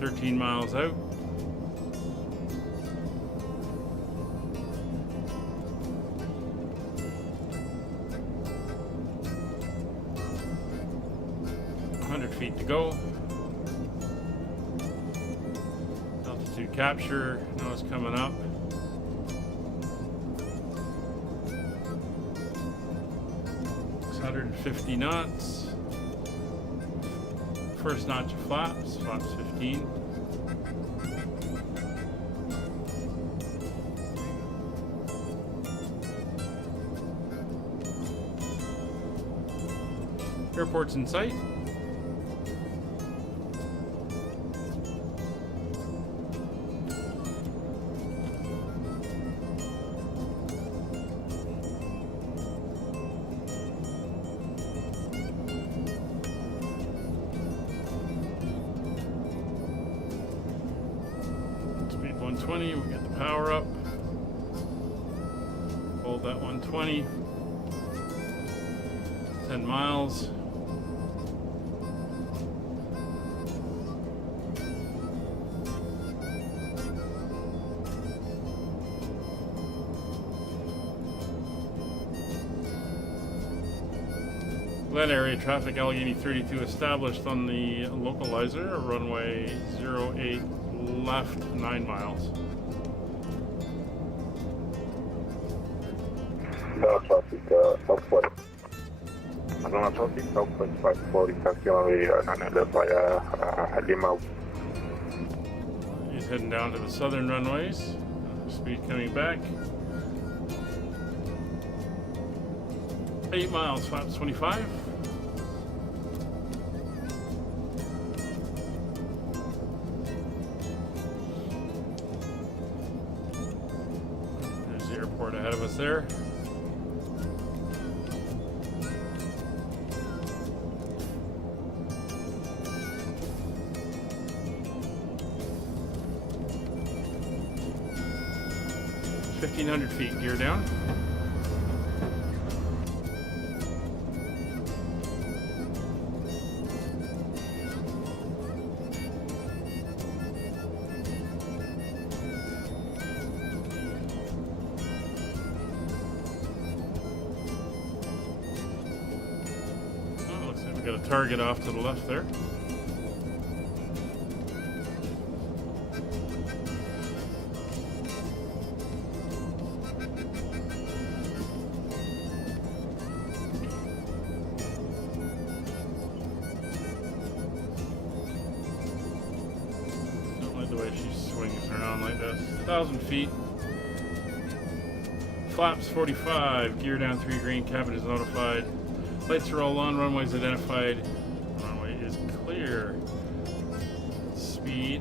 13 miles out. Feet to go. Altitude capture now is coming up. .650 knots. First notch of flaps, flaps 15. Airport's in sight. Speed 120, we get the power up. Hold that 120. 10 miles. Glen area traffic Allegheny 32 established on the localizer, runway 08 left 9 miles. Traffic southward. Arizona traffic southwest 540 stationary via Lima. He's heading down to the southern runways. Speed coming back. 8 miles, flaps 25. There's the airport ahead of us there. 1,500 feet, gear down. Oh, looks like we got a target off to the left there. The way she swings around like this. 1,000 feet. Flaps 45. Gear down 3 green. Cabin is notified. Lights are all on. Runway is identified. Runway is clear. Speed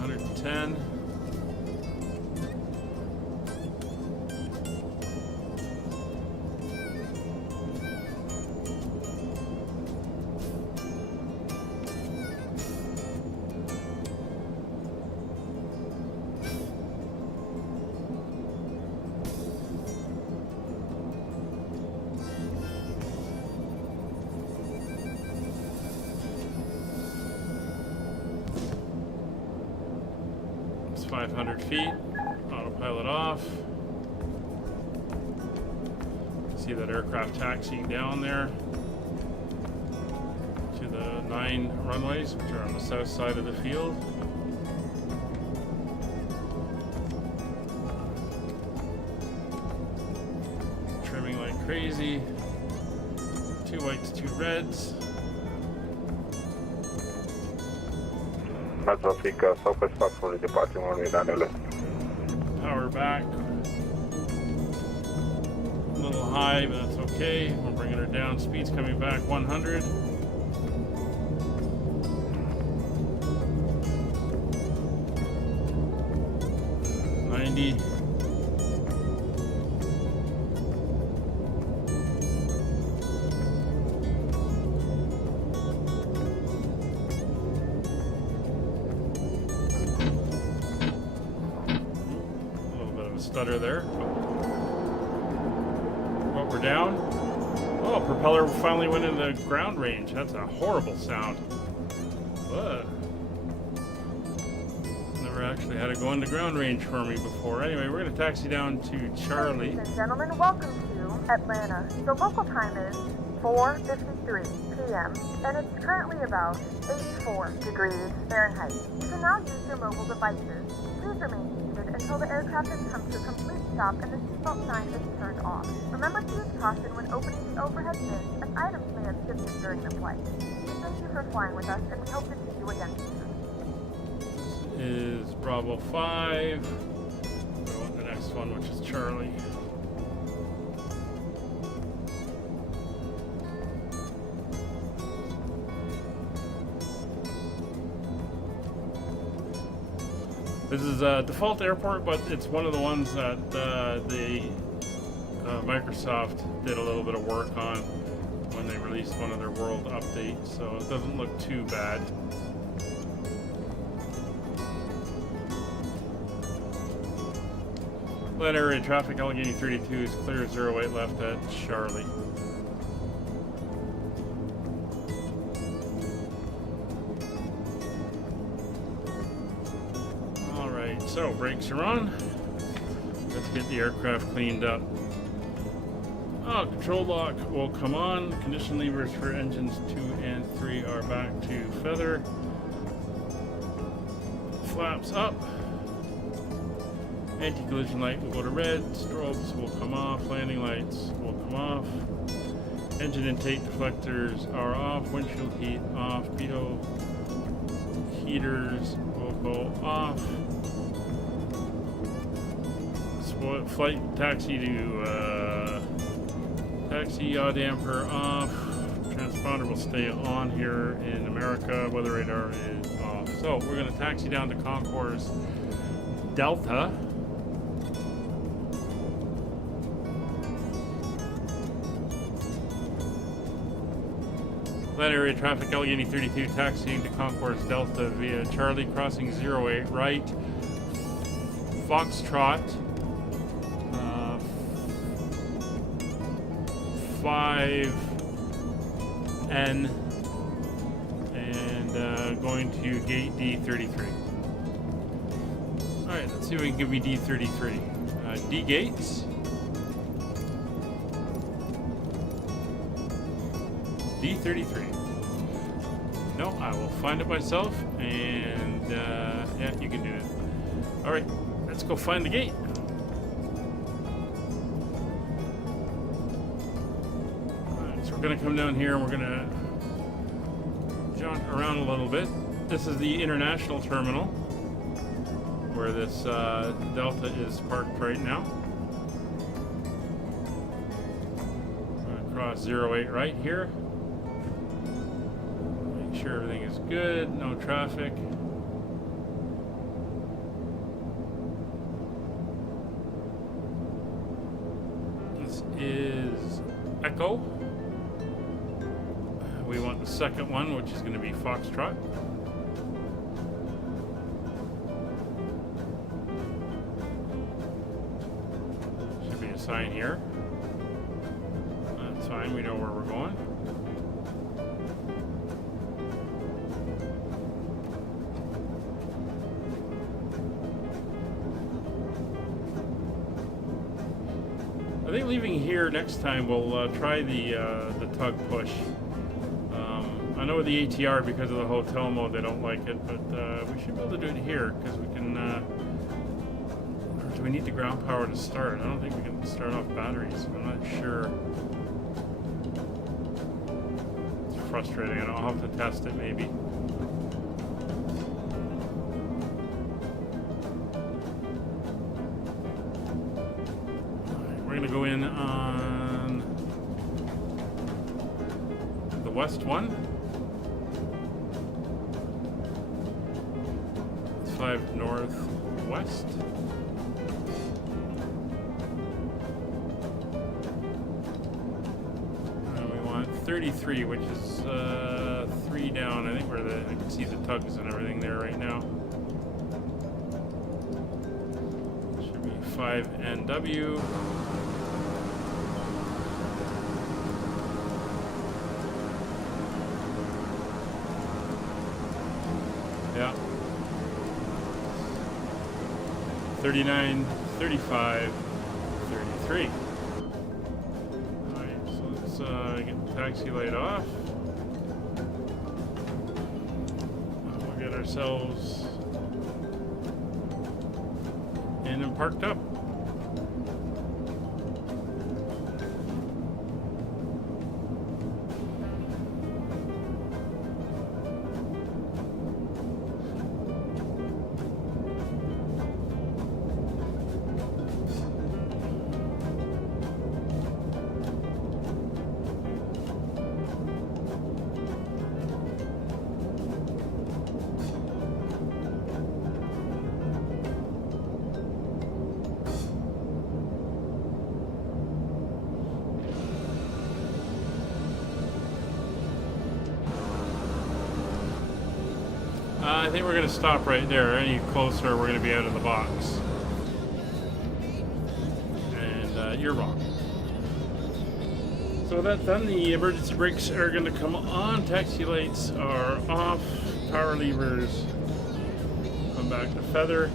110. It's 500 feet. Autopilot off. See that aircraft taxiing down there to the 9 runways, which are on the south side of the field. Trimming like crazy. 2 whites, 2 reds. Traffic, Southwest Foxtrot departing runway 9 Power back. A little high, but that's okay. We're bringing her down. Speed's coming back 100. Stutter there. But we're down. Oh, propeller finally went into ground range. That's a horrible sound. Never actually had it go into ground range for me before. Anyway, we're going to taxi down to Charlie. Ladies and gentlemen, welcome to Atlanta. The local time is 4:53 p.m. and it's currently about 84 degrees Fahrenheit. You can now use your mobile devices. Please remain seated until the aircraft has come to a complete stop and the seatbelt sign is turned off. Remember to use caution when opening the overhead bin, as items may have shifted during the flight. Thank you for flying with us, and we hope to see you again soon. This is Bravo 5. Go on to the next one, which is Charlie. This is a default airport, but it's one of the ones that Microsoft did a little bit of work on when they released one of their world updates, so it doesn't look too bad. Land area traffic, Allegheny 32 is clear, 08 left at Charlie. So, brakes are on. Let's get the aircraft cleaned up. Oh, control lock will come on. Condition levers for engines 2 and 3 are back to feather. Flaps up. Anti-collision light will go to red. Strobes will come off. Landing lights will come off. Engine intake deflectors are off. Windshield heat off. Pitot heaters will go off. Flight taxi to taxi yaw damper off. Transponder will stay on here in America. Weather radar is off. So we're going to taxi down to Concourse Delta. Land area traffic Allegheny 32 taxiing to Concourse Delta via Charlie crossing 08 right. Foxtrot 5N and going to gate D33. Alright, let's see if we can give me D33. D gates. D33. No, I will find it myself, and yeah, you can do it. Alright, let's go find the gate. Alright, so we're going to come down here and we're going to jaunt around a little bit. This is the international terminal where this Delta is parked right now. We're going to cross 08 right here. Make sure everything is good, no traffic. This is Echo. We want the second one, which is going to be Foxtrot. Should be a sign here. That's fine, we know where we're going. I think leaving here next time we'll try the tug push. I know with the ATR, because of the hotel mode, they don't like it, but we should be able to do it here because we can. Or do we need the ground power to start? I don't think we can start off batteries. I'm not sure. It's frustrating. I'll have to test it maybe. We're going to go in on the west one. It's 5 northwest. And we want 33, which is 3 down. I think where I can see the tugs and everything there right now. Should be 5NW. Yeah. 39, 35, 33. Alright, so let's get the taxi light off. We'll get ourselves in and parked up. I think we're going to stop right there. Any closer, we're going to be out of the box. And you're wrong. So that's done. The emergency brakes are going to come on. Taxi lights are off. Power levers come back to feather.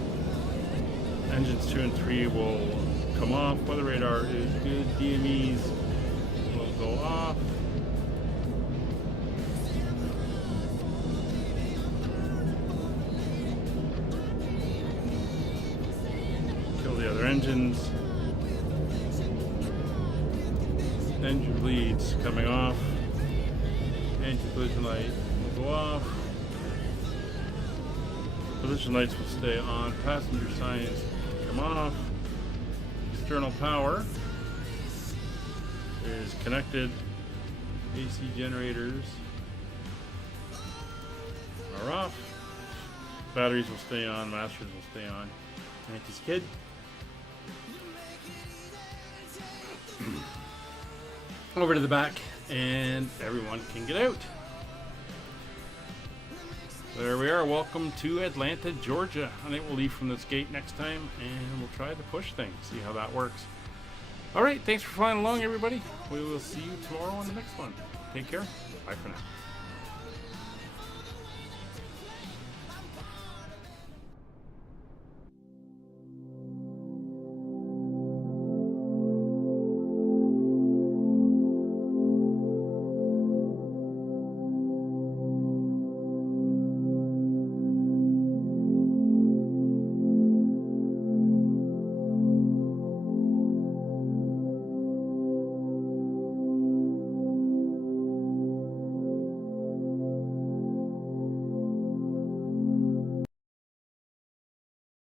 Engines 2 and 3 will come off. Weather radar is good. DMEs will go off. The other engines. Engine bleeds coming off. Anti-collision light will go off. Position lights will stay on. Passenger signs come off. External power is connected. AC generators are off. Batteries will stay on. Masters will stay on. Anti-skid. Over to the back, and everyone can get out. There we are. Welcome to Atlanta, Georgia. I think we'll leave from this gate next time, and we'll try to push things, see how that works. All right, thanks for flying along, everybody. We will see you tomorrow on the next one. Take care. Bye for now.